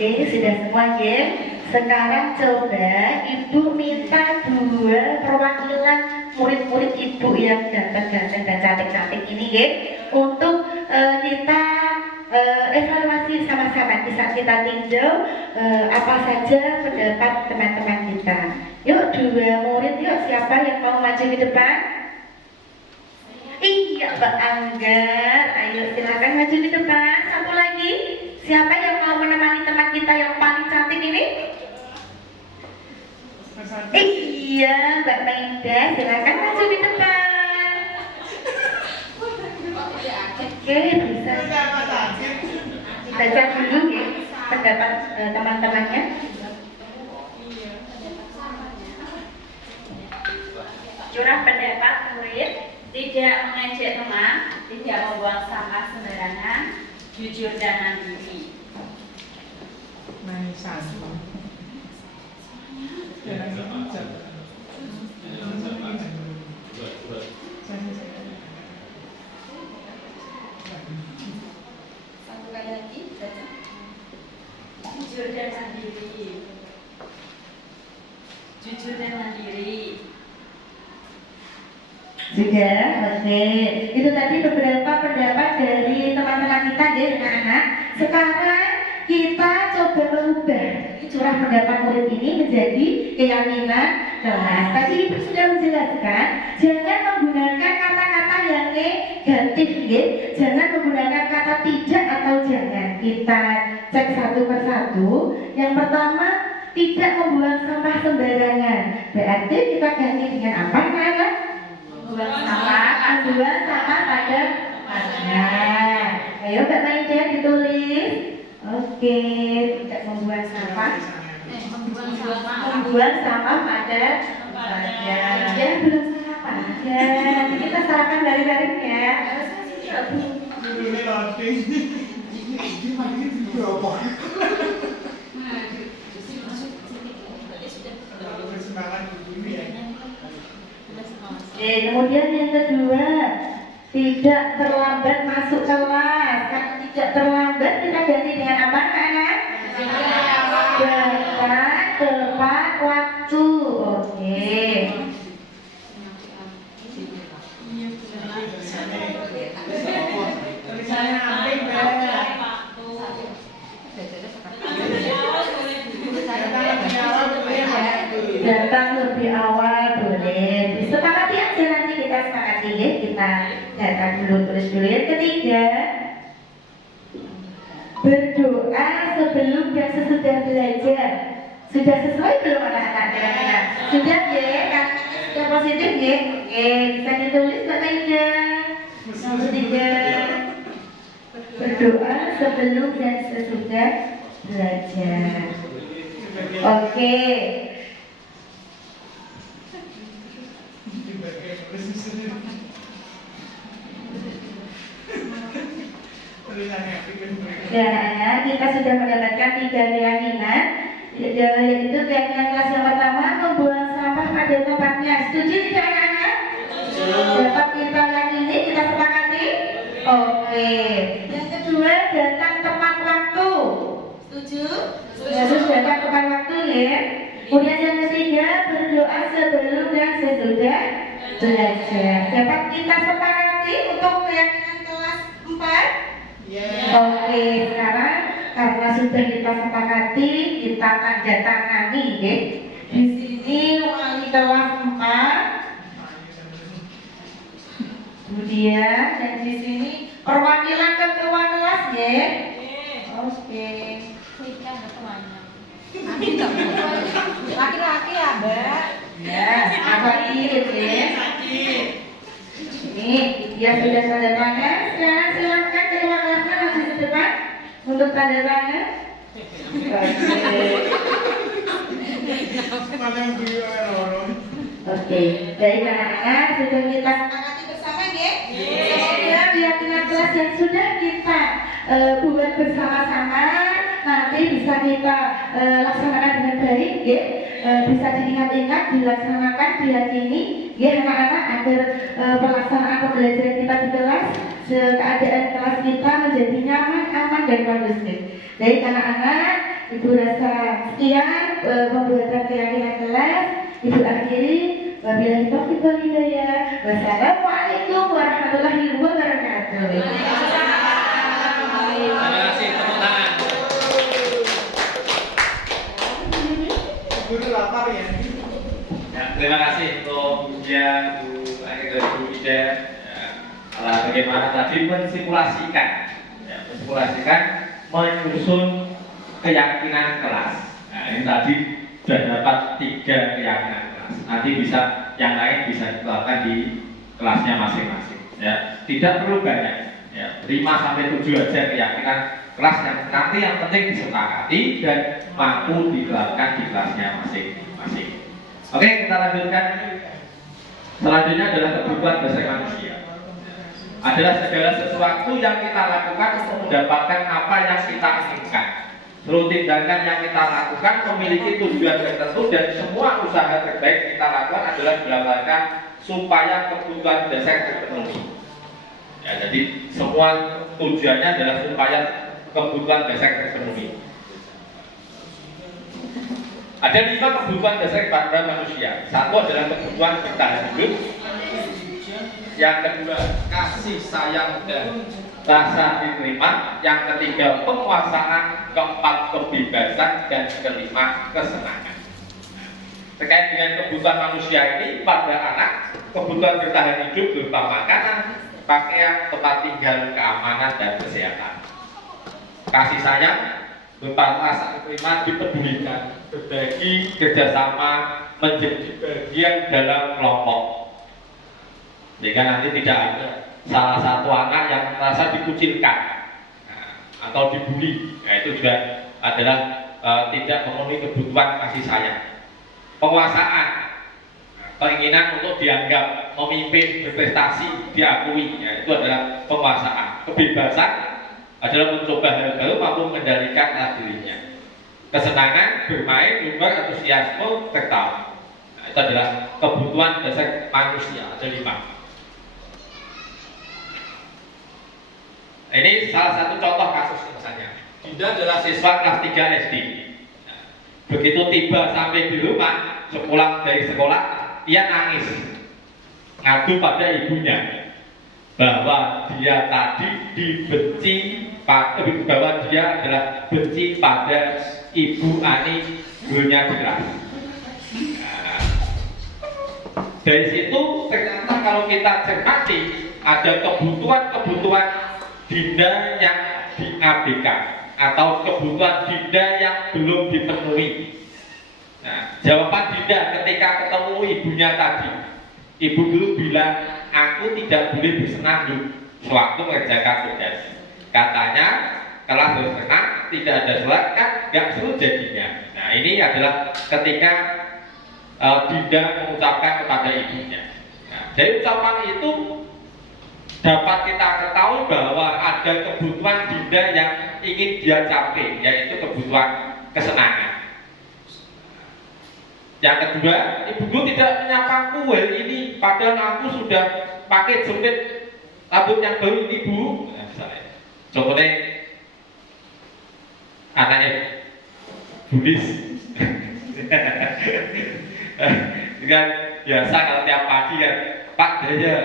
Oke, sudah semua ya. Sekarang coba ibu minta 2 perwakilan murid-murid ibu yang ganteng-ganteng dan cantik-cantik ini ya, untuk kita evaluasi sama-sama. Bisa kita tinjau apa saja pendapat teman-teman kita. Yuk 2 murid, yuk siapa yang mau maju ke depan? Iya Mbak Anggar, ayo silakan maju ke depan. Satu lagi, siapa yang mau menemani teman kita yang paling cantik ini? Iya Mbak Maida, silakan maju di depan. Oke, bisa baca dulu ya pendapat teman-temannya. curah pendapat murid, tidak mengejek teman, tidak membuang sampah sembarangan, jujur dan mandiri. Satu kali lagi, baca. Jujur dan mandiri. Jujur dan mandiri. Sudah, oke. Itu tadi beberapa pendapat dari teman-teman kita ya anak-anak. Sekarang kita coba merubah curah pendapat murid ini menjadi keyakinan kelas. Tadi Ibu sudah menjelaskan, jangan menggunakan kata-kata yang negatif ya. Jangan menggunakan kata tidak atau jangan. Kita cek satu persatu. Yang pertama, tidak membuang sampah sembarangan. Berarti kita ganti dengan apa anak-anak? Buang sampah pada tempatnya. Ayo Mbak Maida ditulis. Oke, tidak membuang sampah. Membuang sampah pada tempatnya. Ya belum sarapan. Ya, nanti kita sarapan bareng-bareng ya. Ini loading. Bersemangat dulu ya. Oke, kemudian yang kedua, tidak terlambat masuk kelas. Kalau tidak terlambat kita ganti dengan apa anak? Datang tepat waktu. Oke. Tulisannya apa Mbak? Datang lebih awal boleh. Sepakati aja nanti kita sepakati ya. Kita datang dulu, tulis dulu. Yang ketiga, berdoa sebelum dan sesudah belajar. Sudah sesuai belum anak-anak kira-kira? Sudah ya? Kan sudah positif ya? Oke, bisa ditulis Mbak Maida. Yang ketiga, berdoa sebelum dan sesudah belajar. Oke. Ya, kita sudah mendapatkan 3 keyakinan, yaitu keyakinan kelas yang pertama, membuang sampah pada tempatnya. Setuju tidak anak-anak? Dapat kita yakini, kita sepakati? Oke. Yang kedua, datang tepat waktu. Setuju? Harus datang tepat waktu ya. Kemudian yang ketiga, berdoa sebelum dan sesudah belajar. Dapat kita sepakati untuk keyakinan kelas 4? Oke, sekarang karena sudah kita sepakati, kita tanda tangani ya. Di sini wali kelas 4. Kemudian dan di sini perwakilan ketua kelas ya. Oke. Laki-laki ya, Mbak. Ya, apa ini ya? Ini dia sudah tanda tangan. Sekarang silakan ketua kelasnya langsung ke depan untuk tanda tangan. Oke, baik anak-anak sudah kita sepakati bersama ya. Semoga keyakinan kelas yang sudah kita buat bersama-sama nanti bisa kita laksanakan dengan baik ya. Bisa diingat-ingat, dilaksanakan, diyakini ya anak-anak agar pelaksanaan pembelajaran kita di kelas, keadaan kelas kita menjadi nyaman, aman dan kondusif. Baik anak-anak, Ibu rasa sekian pembuatan keyakinan kelas. Ibu akhiri, wabillahi taufiq wal hidayah. Wassalamualaikum warahmatullahi wabarakatuh. Terima kasih, tepuk tangan. Guru lapar ya. Ya, terima kasih untuk ujian Bu akhir dari Bu Ida. Ya, bagaimana tadi mensimulasikan, menyusun keyakinan kelas. Nah, ini tadi sudah dapat 3 keyakinan kelas. Nanti bisa yang lain bisa diterapkan di kelasnya masing-masing. Ya, tidak perlu banyak. Ya, 5-7 aja keyakinan kelas yang nanti yang penting disepakati dan mampu diterapkan di kelasnya masing-masing. Oke, kita lanjutkan. Selanjutnya adalah kebutuhan dasar manusia. Adalah segala sesuatu yang kita lakukan untuk mendapatkan apa yang kita inginkan. Seluruh tindakan yang kita lakukan memiliki tujuan tertentu dan semua usaha terbaik kita lakukan adalah berdasarkan supaya kebutuhan dasar terpenuhi. Ya, jadi semua tujuannya adalah supaya kebutuhan dasar terpenuhi. Ada 5 kebutuhan dasar pada manusia. Satu adalah kebutuhan bertahan hidup. Yang kedua, kasih sayang dan rasa diterima. Yang ketiga, penguasaan. Keempat, kebebasan. Dan kelima, kesenangan. Terkait dengan kebutuhan manusia ini, pada anak, kebutuhan bertahan hidup berupa makanan, pakaian, tempat tinggal, keamanan, dan kesehatan. Kasih sayang berupa rasa diterima, dipedulikan, berbagi, kerjasama, menjadi bagian dalam kelompok. Sehingga nanti tidak ada salah satu anak yang merasa dikucilkan atau dibully. Nah, itu juga adalah tidak memenuhi kebutuhan kasih sayang. Penguasaan, keinginan untuk dianggap memimpin, berprestasi, diakui, ya, itu adalah penguasaan. Kebebasan adalah mencoba hal baru mampu mengendalikan dirinya. Kesenangan, bermain, humor, antusiasme, tertawa. Nah, itu adalah kebutuhan dasar manusia. Ada 5. Ini salah satu contoh kasus misalnya. Dinda adalah siswa kelas 3 SD. Nah, begitu tiba sampai di rumah, sepulang dari sekolah, ia nangis, ngadu pada ibunya bahwa dia tadi dibenci, bahwa dia adalah benci pada ibu Ani, gurunya keras. Nah, dari situ ternyata kalau kita cermati ada kebutuhan Dinda yang diabaikan atau kebutuhan Dinda yang belum dipenuhi. Nah, jawaban Dinda ketika ketemu ibunya tadi, ibu dulu bilang, aku tidak boleh bersenandung sewaktu mengerjakan tugas. Katanya, kalau bersenang tidak ada sholat kan nggak seru jadinya. Nah, ini adalah ketika Dinda mengucapkan kepada ibunya. Nah, dari ucapan itu dapat kita ketahui bahwa ada kebutuhan Dinda yang ingin dia capai, yaitu kebutuhan kesenangan. Yang kedua, ibuku tidak menyapaku hari ini, padahal aku sudah pakai jepit rambut yang baru ini, Bu. Nah, misalnya, contohnya anaknya Bulis. Dengan biasa kalau tiap pagi kan, Pak Daya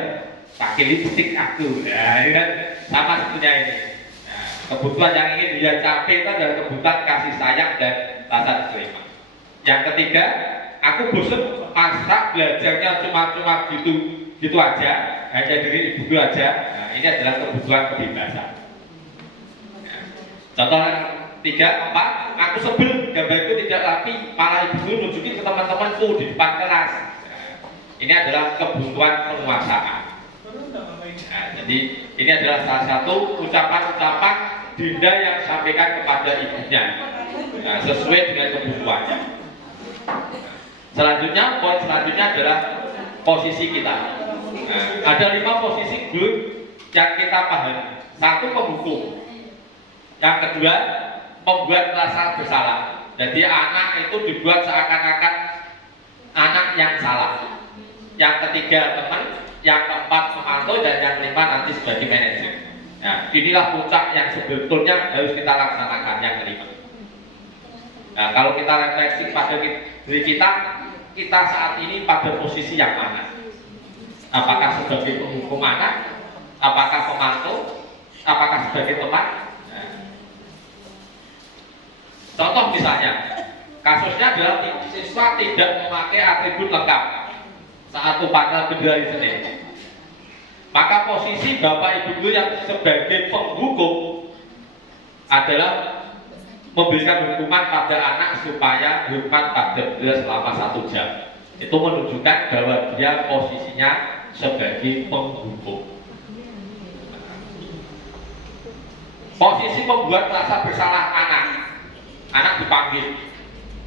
pakai lipstik aku. Nah, ini kan sama sebetulnya ini. Nah, kebutuhan yang ingin dia capai itu adalah kebutuhan kasih sayang dan rasa diterima. Yang ketiga, aku bosan masak, belajarnya cuma gitu aja, hanya dari ibu aja. Nah, ini adalah kebutuhan kebebasan. Nah, contoh yang 3, 4, aku sebel gambarku tidak rapi, malah ibu nunjukin ke teman-temanku di depan kelas. Nah, ini adalah kebutuhan penguasaan. Nah, jadi ini adalah salah satu ucapan-ucapan Dinda yang disampaikan kepada ibunya. Nah, sesuai dengan kebutuhannya. Selanjutnya, poin selanjutnya adalah posisi kita. Nah, ada 5 posisi guru yang kita pahami. 1, penghukum. Yang kedua, membuat rasa bersalah. Jadi anak itu dibuat seakan-akan anak yang salah. Yang ketiga, teman. Yang keempat, pemantau. Dan yang kelima nanti sebagai manajer. Nah, inilah puncak yang sebetulnya harus kita laksanakan, yang kelima. Nah, kalau kita refleksi pada diri kita saat ini pada posisi yang mana? Apakah sebagai penghukum anak? Apakah pemantau? Apakah sebagai teman? Nah, contoh misalnya, kasusnya adalah siswa tidak memakai atribut lengkap saat upacara bendera di Senin. Maka posisi Bapak Ibu guru yang sebagai penghukum adalah memberikan hukuman pada anak supaya hormat pada bendera selama 1 jam. Itu menunjukkan bahwa dia posisinya sebagai penghukum. Posisi membuat rasa bersalah anak dipanggil,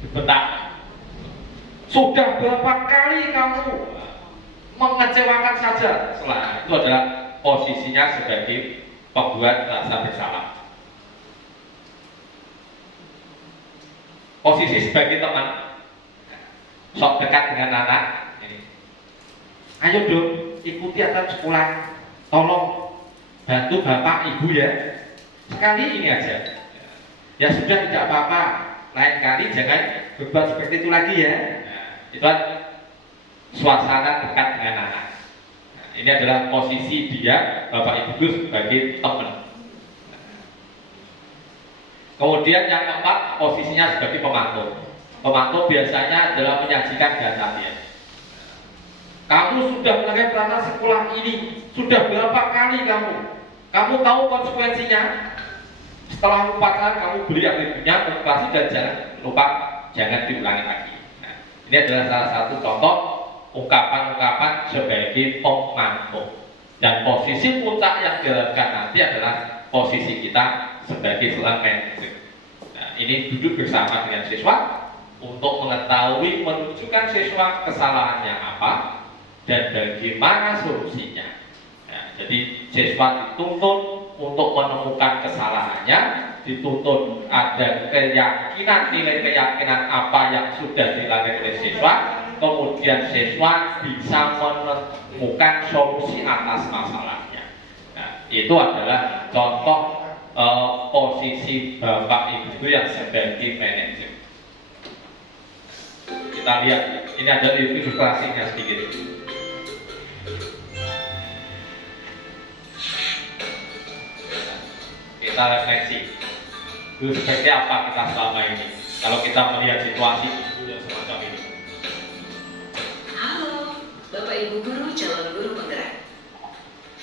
dibentak. Sudah berapa kali kamu mengecewakan saja. Itu adalah posisinya sebagai pembuat rasa bersalah. Posisi sebagai teman, sok dekat dengan anak, ayo dong ikuti aturan sekolah, tolong bantu bapak ibu ya, sekali ini aja. Ya sudah, tidak apa-apa, lain kali jangan berbuat seperti itu lagi ya. Itu suasana dekat dengan anak. Ini adalah posisi dia, bapak ibu sebagai teman. Kemudian yang keempat, posisinya sebagai pemantau. Pemantau biasanya adalah menyajikan data dia. Kamu sudah melanggar peraturan sekolah ini, sudah berapa kali kamu? Kamu tahu konsekuensinya? Setelah upacara kamu beli atributnya, motivasi dan jangan lupa jangan diulangi lagi. Nah, ini adalah salah satu contoh ungkapan-ungkapan sebagai pemantau. Dan posisi puncak yang dilakukan nanti adalah posisi kita sebagai seorang manajer. Nah, ini duduk bersama dengan siswa untuk mengetahui menunjukkan siswa kesalahannya apa dan bagaimana solusinya. Nah, jadi siswa dituntut untuk menemukan kesalahannya, dituntut ada keyakinan, nilai keyakinan apa yang sudah dilakukan oleh siswa, kemudian siswa bisa menemukan solusi atas masalahnya. Nah, itu adalah contoh posisi bapak ibu yang sebagai manajer. Kita lihat, ini ada ilustrasinya sedikit. Kita refleksi, itu seperti apa kita selama ini kalau kita melihat situasi yang semacam ini. Halo, Bapak Ibu Guru calon guru penggerak.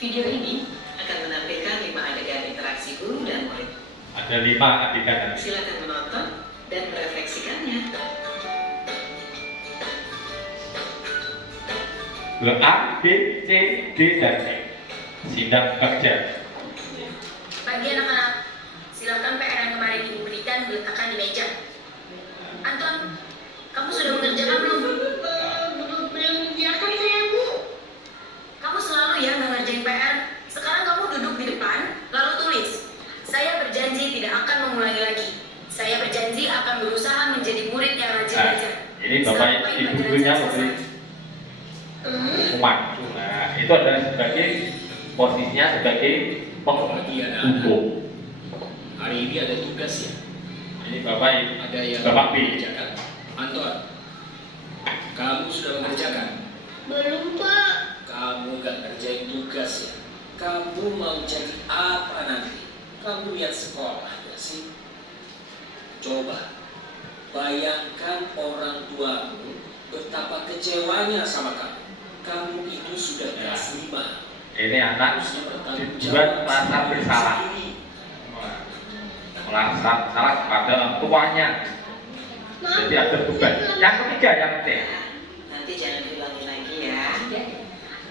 Video ini akan menampilkan 5 adegan interaksi guru dan murid. Ada 5 adegan nanti. Silakan menonton dan merefleksikannya. A, B, C, D, dan E. Sidang kerja. Pagi anak-anak, silakan PR yang kemarin ibu berikan diletakkan di meja. Anton, kamu sudah mengerjakan belum? Belum mengerjakan saya, Bu. Kamu selalu ya nggak ngerjain PR. Sekarang kamu duduk di depan, lalu tulis. Saya berjanji tidak akan mengulangi lagi. Saya berjanji akan berusaha menjadi murid yang rajin belajar. Ini bapak ibu gurunya memberi hukuman. Nah, itu adalah sebagai posisinya sebagai penghukum. Hari ini ada tugas ya. Ini bapak Ada yang bapak B. mengerjakan. Anton, kamu sudah mengerjakan? Belum, Pak. Kamu gak ngerjain tugas ya. Kamu mau jadi apa nanti? Kamu lihat sekolah gak sih? Coba bayangkan orang tuamu betapa kecewanya sama kamu. Kamu itu sudah kelas 5. Ini anak dibuat merasa bersalah, merasa bersalah kepada orang tuanya. Jadi ada beban. Yang ketiga, yang T. Nanti jangan diulangi lagi ya.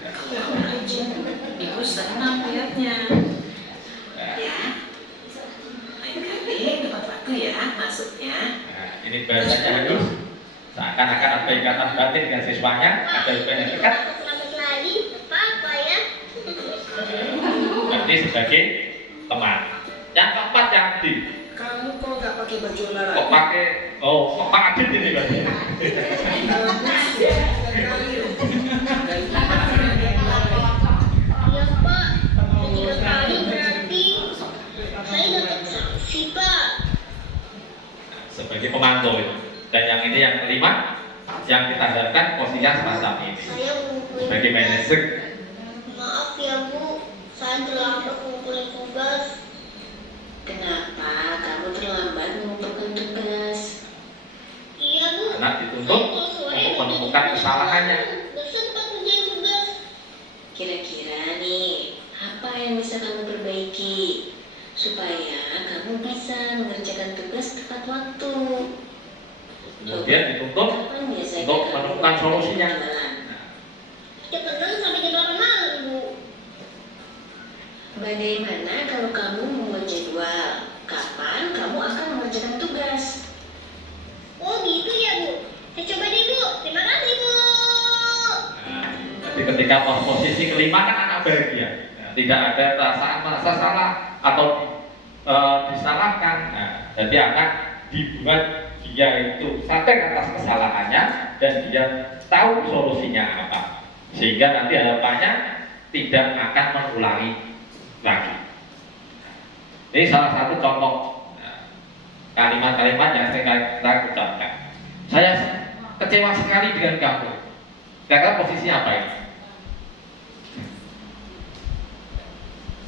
Kalau rajin, Ibu senang lihatnya. Ya. Lain kali tepat waktu ya masuknya. Nah, ini bahasanya halus. Seakan-akan ada ikatan batin dengan siswanya, ada hubungan yang dekat. Selamat lagi, apa ya? Berarti sebagai teman. Yang keempat, yang D. Kamu kok gak pakai baju olahraga? Kok pakai, kok Pak Adit ini berarti. Iya, Pak. 3 kali berarti saya dapat sanksi, Pak. Sebagai pemantau itu. Dan yang ini yang kelima, yang kita harapkan posisinya semacam ini. Saya ngumpulin Sebagai manajer. Maaf ya, Bu. Saya terlambat ngumpulin tugas. Kenapa kamu terlambat mengumpulkan tugas? Iya, Bu. Anak dituntut untuk menemukan kesalahannya. Nggak sempat ngerjain tugas. Kira-kira nih, apa yang bisa kamu perbaiki supaya kamu bisa mengerjakan tugas tepat waktu? Kemudian dituntut Kapan biasanya untuk kamu menemukan solusinya. jualan? Cepetan sampai jam 8 malam, Bu. Bagaimana kalau kamu membuat jadwal? Kapan kamu akan mengerjakan tugas? Oh gitu ya, Bu. Saya coba deh, Bu. Terima kasih, Bu. Nah, jadi ketika posisi kelima kan anak bahagia, tidak ada perasaan merasa salah atau disalahkan. Nah, jadi anak dibuat dia itu sadar atas kesalahannya dan dia tahu solusinya apa, sehingga nanti harapannya tidak akan mengulangi lagi. Ini salah satu contoh kalimat-kalimat yang sering kita ucapkan. Saya kecewa sekali dengan kamu. Kira-kira posisinya apa ini?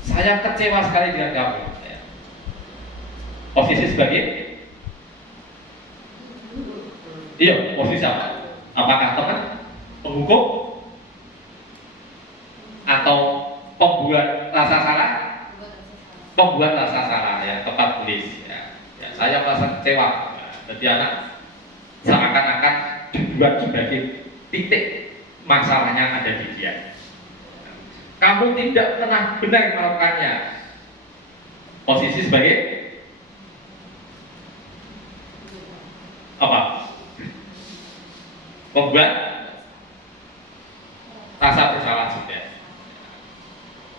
Saya kecewa sekali dengan kamu. Posisi sebagai? Iya, posisi apa? Apakah teman, penghukum, atau pembuat rasa salah? Pembuat rasa salah, yang tepat tulis. Ya, saya merasa kecewa. Jadi anak seakan-akan dibuat sebagai titik masalahnya ada di dia. Kamu tidak pernah benar melakukannya. Posisi sebagai apa? Membuat rasa bersalah juga.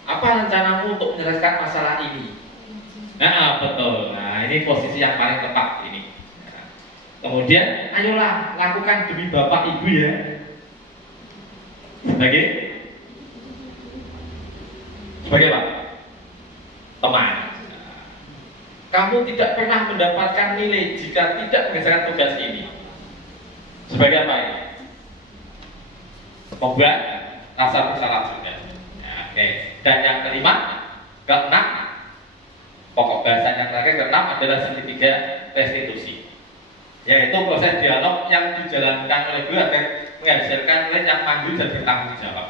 Apa rencanamu untuk menyelesaikan masalah ini? Nah, betul. Nah, ini posisi yang paling tepat ini. Kemudian, ayolah lakukan demi bapak ibu ya. Sebagai apa? Teman. Kamu tidak pernah mendapatkan nilai jika tidak mengerjakan tugas ini. Sebagai apa ini? Membuat rasa bersalah juga. Nah, oke. Dan yang kelima, keenam, pokok bahasa yang terakhir keenam adalah segitiga restitusi, yaitu proses dialog yang dijalankan oleh guru agar menghasilkan nilai yang mandiri dan bertanggung jawab.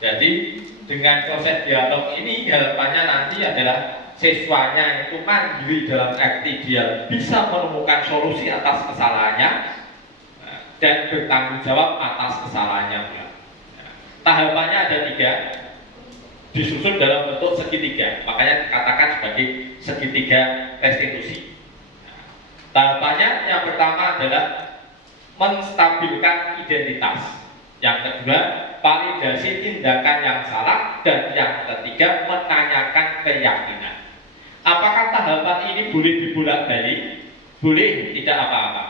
Jadi dengan proses dialog ini harapannya nanti adalah siswanya itu mandiri dalam arti dia bisa menemukan solusi atas kesalahannya dan bertanggung jawab atas kesalahannya. Tahapannya ada 3, disusun dalam bentuk segitiga, makanya dikatakan sebagai segitiga restitusi. Tahapannya yang pertama adalah menstabilkan identitas, yang kedua validasi tindakan yang salah, dan yang ketiga menanyakan keyakinan. Apakah tahapan ini boleh dibolak-balik? Boleh, tidak apa-apa.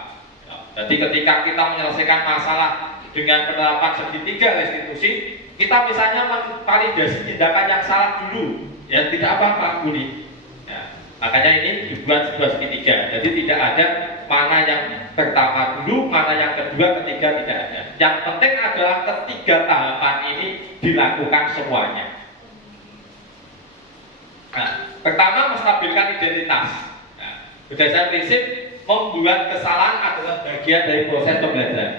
Jadi ketika kita menyelesaikan masalah dengan penerapan segitiga restitusi, kita misalnya memvalidasi tindakan yang salah dulu, ya tidak apa-apa, boleh. Ya, makanya ini dibuat sebuah segitiga. Jadi tidak ada mana yang pertama dulu, mana yang kedua, ketiga, tidak ada. Yang penting adalah ketiga tahapan ini dilakukan semuanya. Nah, pertama menstabilkan identitas. Nah, berdasarkan prinsip membuat kesalahan adalah bagian dari proses pembelajaran.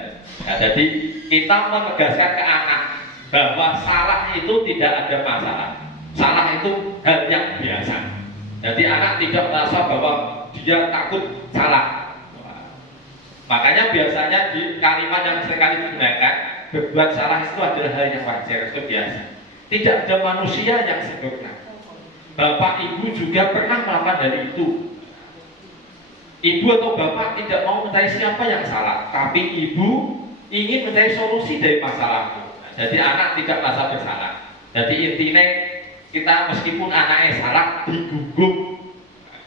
Nah, jadi kita menegaskan ke anak bahwa salah itu tidak ada masalah. Salah itu hal yang biasa. Jadi anak tidak merasa bahwa dia takut salah. Makanya biasanya di kalimat yang seringkali digunakan, berbuat salah itu adalah hal yang wajar, itu biasa. Tidak ada manusia yang sempurna. Bapak ibu juga pernah melakukan hal itu. Ibu atau bapak tidak mau mencari siapa yang salah, tapi ibu ingin mencari solusi dari masalahmu. Jadi anak tidak merasa bersalah. Jadi intinya kita meskipun anaknya salah digugung.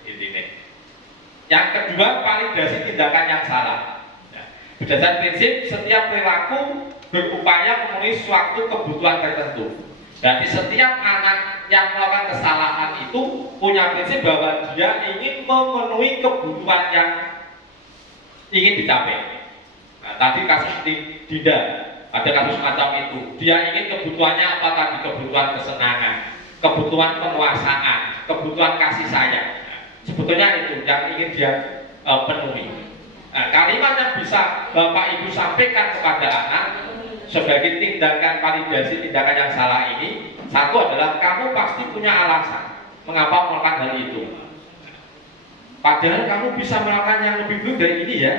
Intinya. Yang kedua, validasi tindakan yang salah. Berdasarkan prinsip setiap perilaku berupaya memenuhi suatu kebutuhan tertentu. Jadi setiap anak yang melakukan kesalahan itu punya prinsip bahwa dia ingin memenuhi kebutuhan yang ingin dicapai. Nah, tadi kasus Dinda, ada kasus macam itu. Dia ingin kebutuhannya apa tadi? Kebutuhan kesenangan, kebutuhan penguasaan, kebutuhan kasih sayang. Nah, sebetulnya itu yang ingin dia penuhi. Nah, kalimat yang bisa Bapak Ibu sampaikan kepada anak sebagai tindakan validasi tindakan yang salah ini, satu adalah kamu pasti punya alasan mengapa melakukan hal itu. Padahal kamu bisa melakukan yang lebih buruk dari ini ya.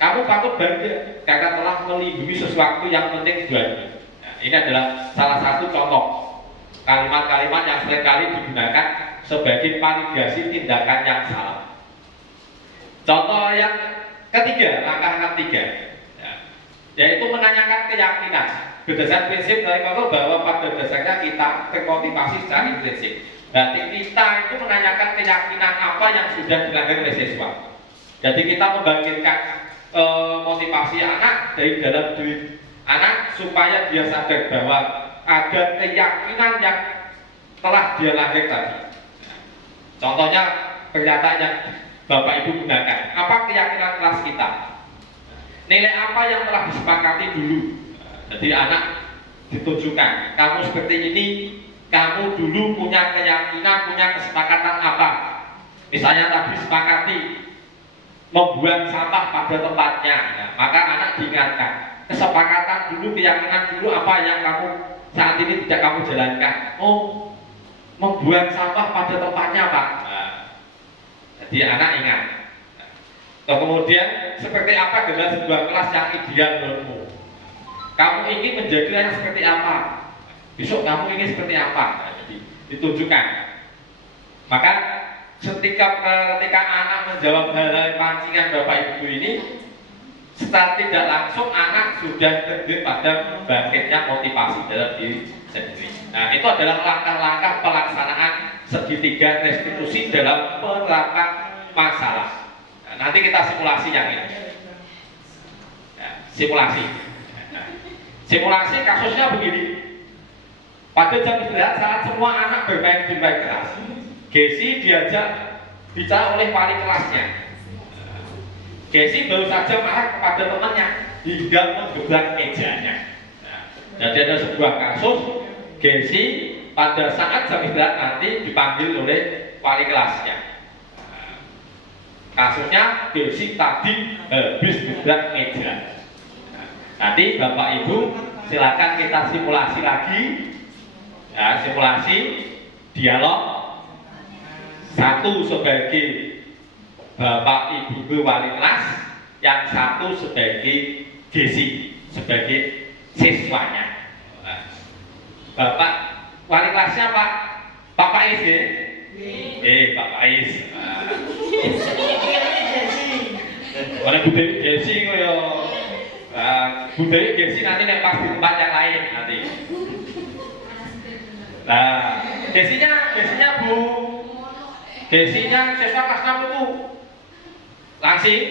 Kamu patut bangga karena telah melindungi sesuatu yang penting buatmu. Nah, ini adalah salah satu contoh kalimat-kalimat yang seringkali digunakan sebagai validasi tindakan yang salah. Contoh yang ketiga, langkah ketiga, yaitu menanyakan keyakinan. berdasarkan prinsip dari Paul bahwa pada dasarnya kita termotivasi secara intrinsik. Berarti kita itu menanyakan keyakinan apa yang sudah dilakukan oleh siswa. Jadi kita membangkitkan motivasi anak dari dalam diri anak supaya dia sadar bahwa ada keyakinan yang telah dia lahir tadi. Contohnya pernyataan yang Bapak Ibu gunakan. Apa keyakinan kelas kita? Nilai apa yang telah disepakati dulu? Jadi anak ditunjukkan, kamu seperti ini, kamu dulu punya keyakinan, punya kesepakatan apa? Misalnya tadi disepakati membuang sampah pada tempatnya, maka anak diingatkan kesepakatan dulu, keyakinan dulu apa yang kamu saat ini tidak kamu jalankan. Oh, membuang sampah pada tempatnya, Pak. Jadi anak ingat. Kemudian seperti apa adalah sebuah kelas yang ideal menurutmu? Kamu ingin menjadi yang seperti apa? Besok kamu ingin seperti apa? Jadi ditunjukkan. Maka ketika anak menjawab hal-hal pancingan Bapak Ibu ini, secara tidak langsung anak sudah terjun pada bangkitnya motivasi dalam diri sendiri. Nah, itu adalah langkah-langkah pelaksanaan segitiga restitusi dalam penerapan masalah. Nah, nanti kita simulasi yang ini. Simulasi. Simulasi kasusnya begini. Pada jam istirahat saat semua anak bermain di kelas, Gesi diajak bicara oleh wali kelasnya. Gesi baru saja marah kepada temannya hingga menggebrak mejanya. Jadi ada sebuah kasus Gesi pada saat jam istirahat nanti dipanggil oleh wali kelasnya. Kasusnya Gesi tadi habis gebrak meja. Nanti Bapak Ibu silakan kita simulasi lagi, ya, simulasi dialog. Satu sebagai Bapak Ibu guru wali kelas, yang satu sebagai Gesi, sebagai siswanya. Bapak wali kelasnya Pak Faiz ya? Pak Faiz. Mana Bu Dewi Gesi ya? Bu Dewi Gesi nanti pas di tempat yang lain nanti. Nah, Gesinya Bu, Gesinya siswa kelas 6 itu langsing.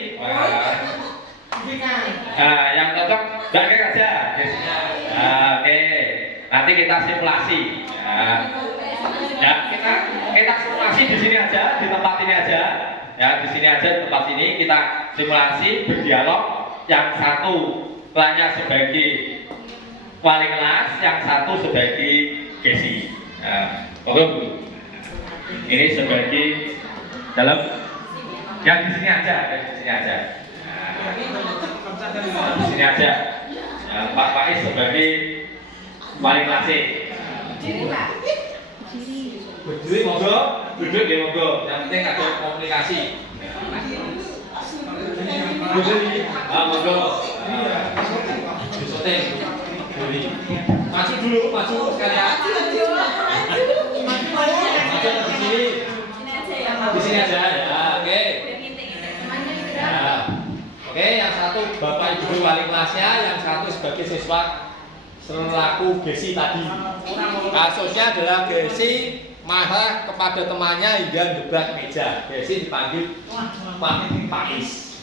Yang cocok Mbak aja Gesinya. Oke, nanti kita simulasi. Ya, kita simulasi di sini aja, di tempat ini aja. Ya, di sini aja, di tempat ini kita simulasi berdialog. Yang satu perannya sebagai wali kelas, yang satu sebagai Gesi. Ini sebagai dalam yang di sini aja, di sini aja. Di sini aja. Pak Faiz sebagai wali kelas. Berdiri monggo, duduk ya monggo. Yang penting ada komunikasi. Monggo. Disoting. Maju dulu, maju sekalian. Maju di sini. Di sini aja ya. Oke. Oke, yang satu Bapak Ibu wali kelasnya, yang satu sebagai siswa selaku Gesi tadi. Kasusnya adalah Gesi marah kepada temannya hingga gebrak meja. Gesi dipanggil Pak Faiz.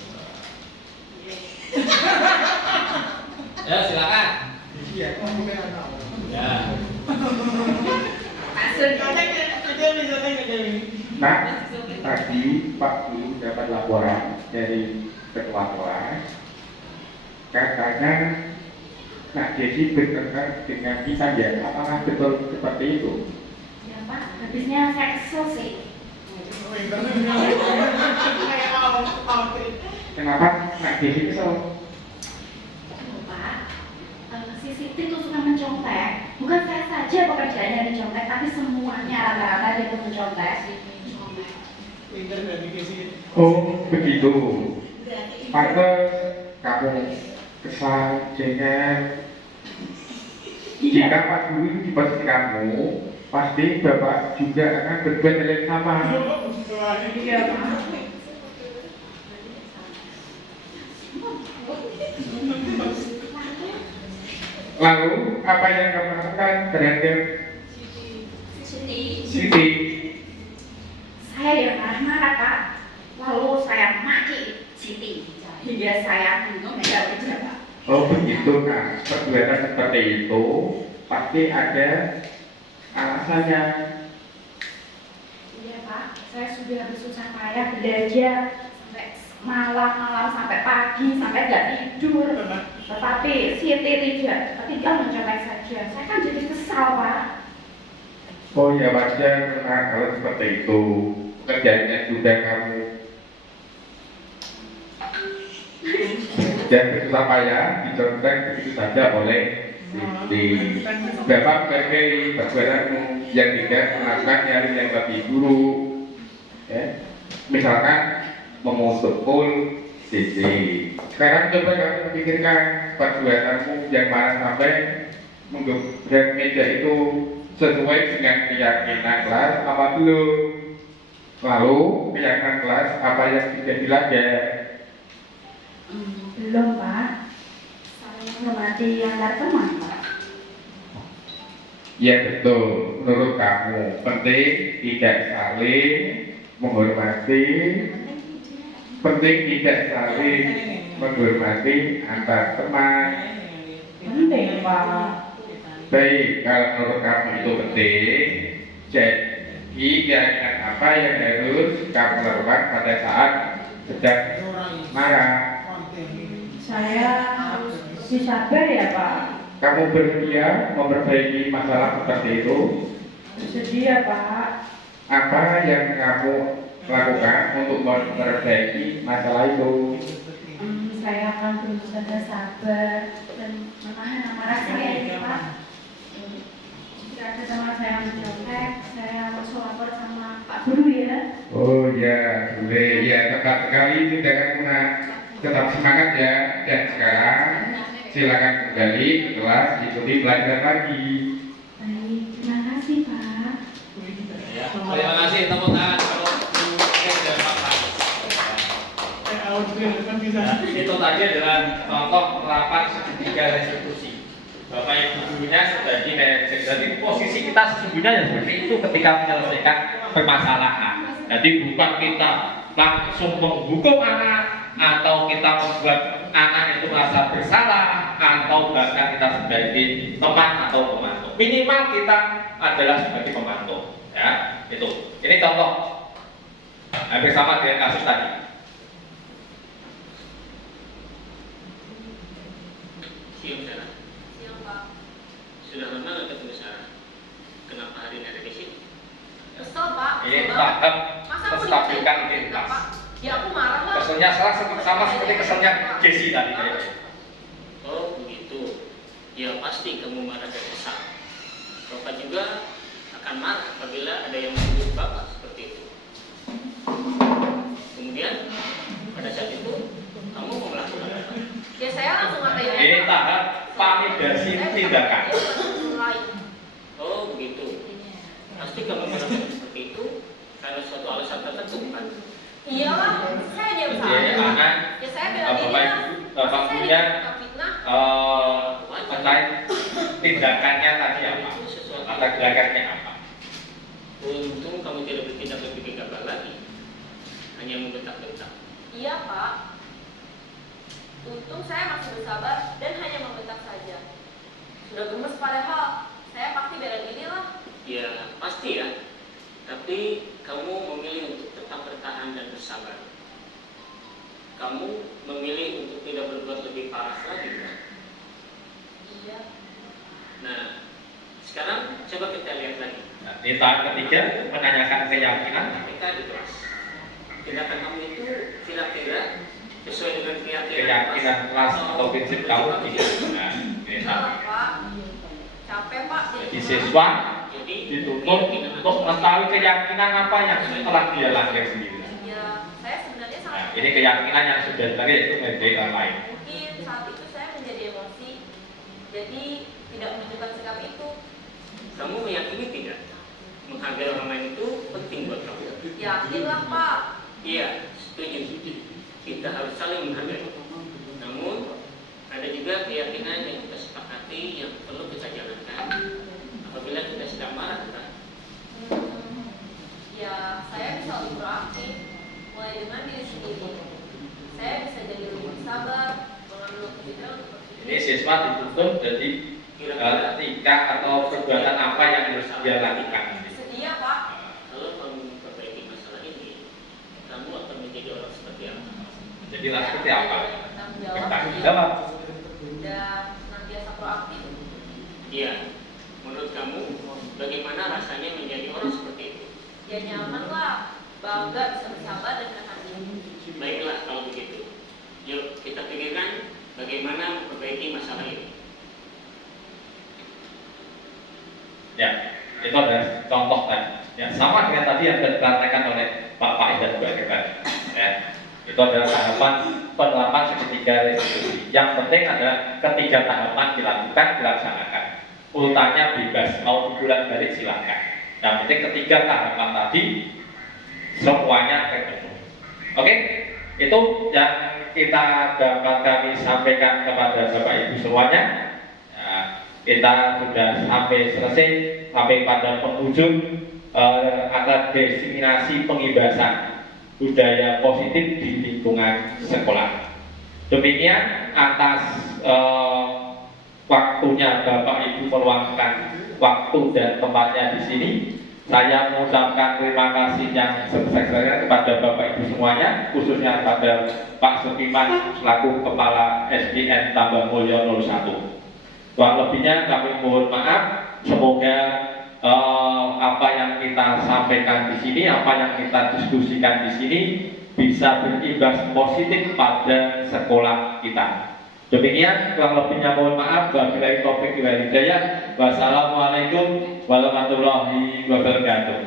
Ya, silakan. Ya. Nah, tadi Pak Guru dapat laporan dari ketua kelas, katanya Nak Gesi bertengkar dengan kita ya, apakah betul seperti itu? Ya Pak, habisnya saya kesel sih. Kenapa Nak Gesi kesel? Pak, si Siti itu suka mencontek. Bukan saya saja pekerjaannya yang dicontek, tapi semuanya rata-rata dia itu mencontek. Oh, begitu. Pantes kamu kesal, jengkel. Jika Pak Guru itu di posisi kamu, pasti Bapak juga akan berbuat hal yang sama. Iya Pak. Lalu apa yang kamu lakukan terhadap Siti? Saya yang marah-marah Pak. Lalu saya maki Siti hingga saya bunuh dia Pak. Oh begitu, nah perbuatan seperti itu pasti ada alasannya. Iya Pak, saya sudah bersusah payah belajar sampai malam-malam sampai pagi sampai nggak tidur. Tetapi Siti tidak, tinggal mencolek saja. Saya kan jadi kesal Pak. Oh ya wajar, nah kalau seperti itu pekerjaannya sudah kamu dan bersusah payah dicontek begitu saja oleh Siti. Bapak menghargai perbuatanmu yang tidak melakukan nyari yang lebih buruk, ya. Misalkan memukul Siti. Sekarang coba kamu pikirkan perbuatanmu yang mana sampai menggebrak meja itu sesuai dengan keyakinan kelas apa belum? Lalu keyakinan kelas apa yang tidak dilanggar? Belum Pak. Saya menghormati antar teman Pak. Ya betul, menurut kamu penting tidak saling menghormati, penting tidak saling menghormati antar teman. Penting Pak. Baik, kalau menurut kamu itu penting, jadi keyakinan apa yang harus kamu lakukan pada saat sedang marah? Saya harus sabar ya Pak. Kamu bersedia memperbaiki masalah seperti itu? Bersedia Pak. Apa yang kamu lakukan untuk memperbaiki masalah itu? Saya akan berusaha sabar dan menahan amarah saya ini Pak. Jika ada teman saya mencontek, saya langsung lapor sama Pak Guru ya. Oh ya, boleh ya, tepat sekali tindakan Muna. Tetap semangat ya, dan sekarang silakan kembali ke kelas, ikuti pelajaran lagi. Baik, terima kasih Pak. Ya, terima kasih tepuk tangan kalau itu tadi adalah contoh rapat segitiga restitusi. Bapak Ibu gurunya sebagai manajer, jadi posisi kita sesungguhnya yang seperti itu ketika menyelesaikan permasalahan. Jadi bukan kita langsung menghukum anak atau kita membuat anak itu merasa bersalah atau bahkan kita sebagai teman atau pemantau. Minimal kita adalah sebagai pemantau, ya itu. Ini contoh hampir sama dengan kasus tadi. Siang Sarah. Siang Pak. Sudah lama nggak ketemu Sarah? Kenapa hari ini ada di sini? Kesel Pak. Ini Kesel Pak, banget. Masa aku stabilkan diminta identitas. Pak? Ya aku marah lah. Keselnya sama seperti keselnya Jesse tadi. Oh begitu. Ya pasti kamu marah dan kesal. Bapak juga akan marah apabila ada yang menuduh Bapak seperti itu. Kemudian pada saat itu kamu mau melakukan apa? Ya saya langsung ngatain aja. Ini tahap validasi tindakan. Oh begitu. Pasti kamu melakukan seperti itu karena suatu alasan tertentu kan? Iyalah, saya diam saja. Jadi anak, Ya saya bela diri Bapak lah. Bapak Masa saya punya difitnah fitnah? terkait tindakannya tadi apa? Atau tindakannya apa? Untung kamu tidak bertindak lebih gegabah lagi. Hanya membentak-bentak. Iya Pak. Untung saya masih bersabar dan hanya membentak saja. Sudah gemes padahal saya pasti bela diri lah. Ya pasti ya. Tapi kamu memilih untuk tetap bertahan dan bersabar. Kamu memilih untuk tidak berbuat lebih parah lagi kan? Iya. Nah, sekarang coba kita lihat lagi. Nah, di tahap ketiga menanyakan keyakinan. Kita di kelas. Tindakan kamu itu kira-kira sesuai dengan Keyakinan kelas atau prinsip kamu tidak. Nah, ini Iyalah tadi. Pak. Capek Pak. Jadi siswa Jadi dituntut untuk mengetahui keyakinan apa yang telah dia langgar sendiri. Ya, saya sebenarnya sangat. Nah, ini keyakinan yang sudah tadi itu menghargai orang lain. Mungkin saat itu saya menjadi emosi, jadi tidak menunjukkan sikap itu. kamu meyakini tidak menghargai orang lain itu penting buat kamu? Yakinlah Pak. Iya, setuju. Kita harus saling menghargai. Namun ada juga keyakinan yang kita sepakati strategi yang perlu kita jalankan apabila kita sedang marah, kan? Ya, saya bisa lebih proaktif, mulai dengan diri sendiri. Saya bisa jadi lebih sabar, mengambil waktu kita untuk berpikir. Ini siswa dituntut jadi tingkah atau perbuatan apa yang harus dia lakukan. Sedia, Pak. Kalau kamu memperbaiki masalah ini, kamu akan menjadi orang seperti apa? Jadilah seperti apa? Bertanggung jawab. Dan senantiasa proaktif. Iya. Menurut kamu, bagaimana rasanya menjadi orang seperti itu? Ya nyaman lah, bangga bisa bersahabat dengan hati. Baiklah kalau begitu. Yuk kita pikirkan bagaimana memperbaiki masalah ini. Ya, itu adalah contoh tadi. Ya, sama dengan tadi yang dikatakan oleh Pak Faiz dan juga kita. Ya, itu adalah tahapan penerapan segitiga restitusi. Yang penting adalah ketiga tahapan dilakukan, dilaksanakan. Urutannya bebas, mau dibulat balik silakan. Yang penting ketiga tahapan tadi semuanya terpenuhi. Oke, itu yang kita dapat kami sampaikan kepada Bapak Ibu semuanya. Ya, kita sudah sampai selesai, sampai pada penghujung akan destinasi pengibasan budaya positif di lingkungan sekolah. Demikian atas waktunya Bapak Ibu meluangkan waktu dan tempatnya di sini. Saya mengucapkan terima kasih yang sebesar-besarnya kepada Bapak Ibu semuanya, khususnya kepada Pak Supiman selaku Kepala SDN Tambak Mulyo 01. Kurang lebihnya kami mohon maaf. Semoga apa yang kita sampaikan di sini, apa yang kita diskusikan di sini bisa berimbas positif pada sekolah kita. Demikian, kurang lebihnya mohon maaf. Wabillahi taufiq wal hidayah. Wassalamualaikum warahmatullahi wabarakatuh.